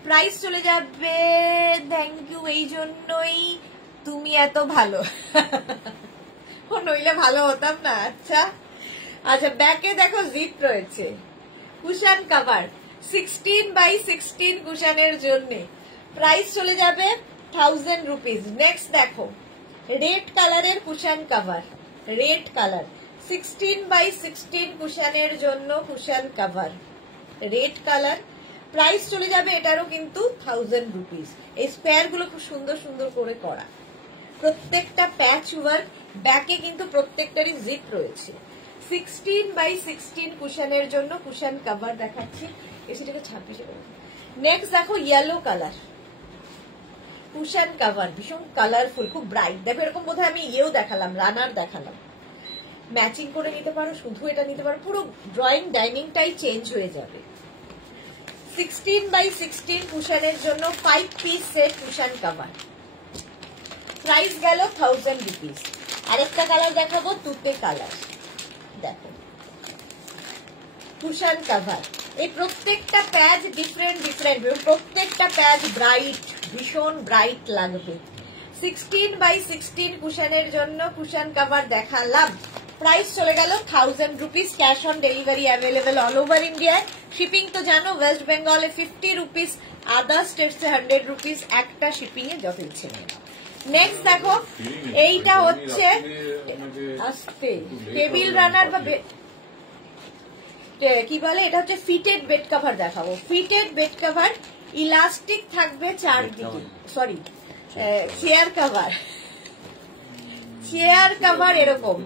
Price চলে যাবে, থ্যাংক ইউ, এই জন্যই তুমি এত ভালো। নইলে ভালো হতাম না। আচ্ছা আচ্ছা, ব্যাকে দেখো জিপ রয়েছে, কুশন কভার 16x16 কুশনের জন্য। প্রাইস চলে যাবে 1000 রুপিস। নেক্সট দেখো রেড কালারের cushion cover, red colour 16x16 কুশনের জন্য cushion cover, red colour. Price চলে যাবে এটারও কিন্তু 1000 রুপিস। এই স্পেয়ার গুলো খুব সুন্দর সুন্দর করে করা, প্রত্যেকটা প্যাচ ওয়ার্ক, ব্যাকে কিন্তু প্রত্যেকটারই জিপ রয়েছে। 16x16 কুশনের জন্য কুশন কভার দেখাচ্ছি, এসিটাকে 26। নেক্সট দেখো ইয়েলো কালার কুশন কভার, ভীষণ কালারফুল, খুব ব্রাইট। দেখো এরকম বোধহয় আমি ইয়েও দেখালাম, রানার দেখালাম, ম্যাচিং করে নিতে পারো, শুধু এটা নিতে পারো, পুরো ড্রয়িং ডাইনিংটাই চেঞ্জ হয়ে যাবে। 16x16 কুশনের জন্য 5 piece set cushion cover. Price গেল 1000 রুপিস। আরেকটা কালার দেখাবো, তুতে কালার, দেখো কুশন কভার। এই প্রত্যেকটা প্যাচ ডিফারেন্ট ডিফারেন্ট, প্রত্যেকটা প্যাচ ব্রাইট, ভীষণ ব্রাইট লাগবে। 16x16 কুশনের জন্য কুশন কভার দেখালাম। প্রাইস চলে গেল 1000 rupees. Cash on delivery available all over India. Shipping তো জানো, ওয়েস্ট বেঙ্গলে 50 রুপিস, আদার স্টেটসে 100 রুপিস। একটা শিপিং এ যত ইচ্ছে নেই। নেক্সট দেখো এইটা হচ্ছে আস্তে টেবিল রানার বা কি বলে, এটা হচ্ছে ফিটেড বেড কভার দেখাবো। ফিটেড বেড কভার, ইলাস্টিক থাকবে চারদিকে, sorry chair cover, chair cover এরকম,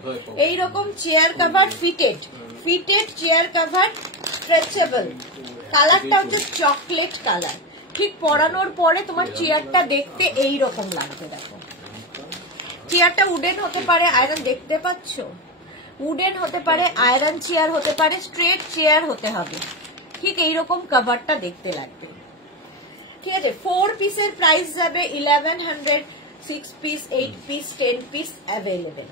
এইরকম chair cover fitted, fitted chair cover, stretchable. কালারটা হচ্ছে চকলেট কালার। ঠিক পরানোর পরে তোমার চেয়ারটা দেখতে এই রকম লাগবে। দেখো চেয়ারটা উডেন হতে পারে, আয়রন, দেখতে পাচ্ছ, উডেন হতে পারে, আয়রন চেয়ার হতে পারে, স্ট্রেট চেয়ার হতে হবে। ঠিক এইরকম কভারটা দেখতে লাগবে। ঠিক আছে, 4 পিসের প্রাইস যাবে 1100, 6 পিস, 8 পিস, 10 পিস অ্যাভেলেবেল।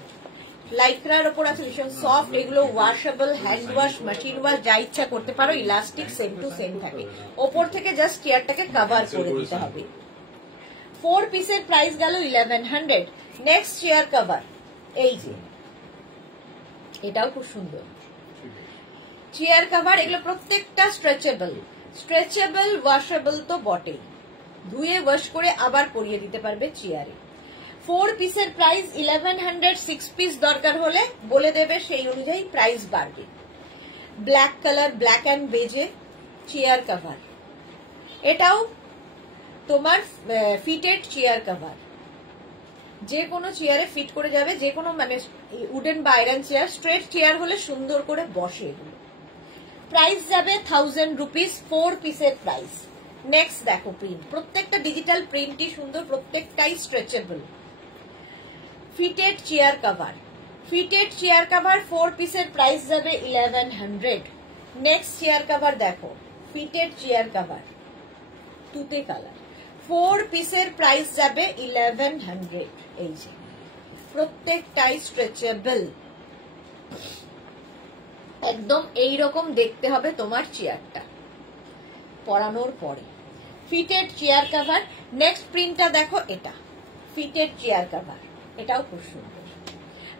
লাইক্রার ওপর আছে, ভীষণ সফট। এগুলো washable, hand wash, machine wash, যা ইচ্ছা করতে পারো। ইলাস্টিক সেম টু সেম থাকে, ওপর থেকে জাস্ট চেয়ারটাকে কভার করে দিতে হবে। 4 পিসের প্রাইস গেল 1100। নেক্সট চেয়ার কভার, এই যে এটাও খুব সুন্দর চেয়ার কভার। এগুলো প্রত্যেকটা স্ট্রেচেবল, স্ট্রেচেবল ওয়াশেবল তো বটেই, ধুয়ে ওয়াশ করে আবার পরিয়ে দিতে পারবে চেয়ারে। 4 পিসের প্রাইস 1100, 6 পিস দরকার হলে বলে দেবে, সেই অনুযায়ী প্রাইস বাড়বে। ব্ল্যাক কালার, ব্ল্যাক অ্যান্ড বেজে চেয়ার কভার, এটাও তোমার ফিটেড চেয়ার কভার, যে কোনো চেয়ারে ফিট করে যাবে, যে কোনো মানে উডেন বা আয়রন চেয়ার, স্ট্রেট চেয়ার হলে সুন্দর করে বসে এগুলো। প্রাইস যাবে 1000 রুপিস, 4 পিসের প্রাইস। নেক্সট দেখো প্রিন্ট, প্রত্যেকটা ডিজিটাল প্রিন্টই সুন্দর, প্রত্যেকটাই stretchable. Fitted chair cover, fitted chair cover 4 পিসের প্রাইস যাবে 1100। নেক্সট চেয়ার কভার দেখো, ফিটেড চেয়ার কভার তুতে কালার, 4 পিসের প্রাইস যাবে 1100। এই যে প্রত্যেকটাই স্ট্রেচেবল, একদম এইরকম দেখতে হবে তোমার চেয়ারটা পরানোর পরে। Fitted chair cover. নেক্সট প্রিন্টটা দেখো, এটা ফিটেড চেয়ার কভার, এটাও খুব সুন্দর,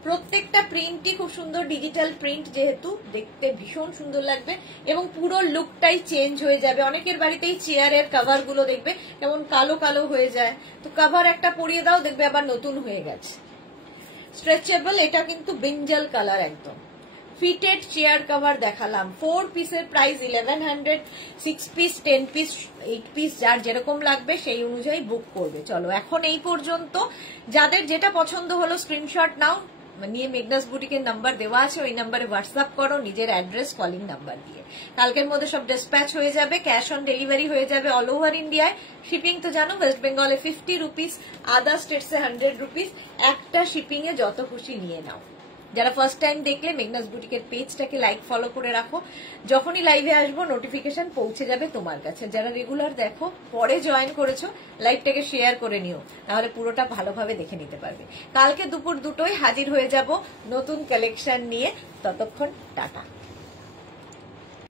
প্রত্যেকটা প্রিন্টই খুব সুন্দর, ডিজিটাল প্রিন্ট যেহেতু দেখতে ভীষণ সুন্দর লাগবে এবং পুরো লুকটাই চেঞ্জ হয়ে যাবে। অনেকের বাড়িতেই চেয়ারের কভার গুলো দেখবে কেমন কালো কালো হয়ে যায়, তো কভার একটা পরিয়ে দাও, দেখবে আবার নতুন হয়ে গেছে। স্ট্রেচেবল, এটা কিন্তু ব্রিঞ্জাল কালার একদম। ফিটেড চেয়ার কভার দেখালাম, 4 পিসের প্রাইস 1100, 6 পিস, 10 পিস, 8 পিস, যার যেরকম লাগবে সেই অনুযায়ী বুক করবে। চলো এখন এই পর্যন্ত, যাদের যেটা পছন্দ হলো স্ক্রিনশট নাও, নিয়ে মেঘনাস বুটিকের নাম্বার দেওয়া আছে, ওই নাম্বারে হোয়াটসঅ্যাপ করো নিজের অ্যাড্রেস কলিং নাম্বার দিয়ে। কালকের মধ্যে সব ডিসপ্যাচ হয়ে যাবে, ক্যাশ অন ডেলিভারি হয়ে যাবে অল ওভার ইন্ডিয়ায়। শিপিং তো জানো, ওয়েস্ট বেঙ্গলে 50 রুপিস, আদার স্টেটসে 100 রুপিস। একটা শিপিং এ যত খুশি নিয়ে নাও। যারা ফার্স্ট টাইম দেখলে মেঘনাস বুটিকের পেজটাকে লাইক ফলো করে রাখো, যখনই লাইভে আসবো নোটিফিকেশন পৌঁছে যাবে তোমার কাছে। যারা রেগুলার দেখো, পরে জয়েন করেছো, লাইভটাকে শেয়ার করে নিও, তাহলে পুরোটা ভালোভাবে দেখে নিতে পারবে। কালকে দুপুর 2টোয় হাজির হয়ে যাব নতুন কালেকশন নিয়ে, ততক্ষণ টাটা।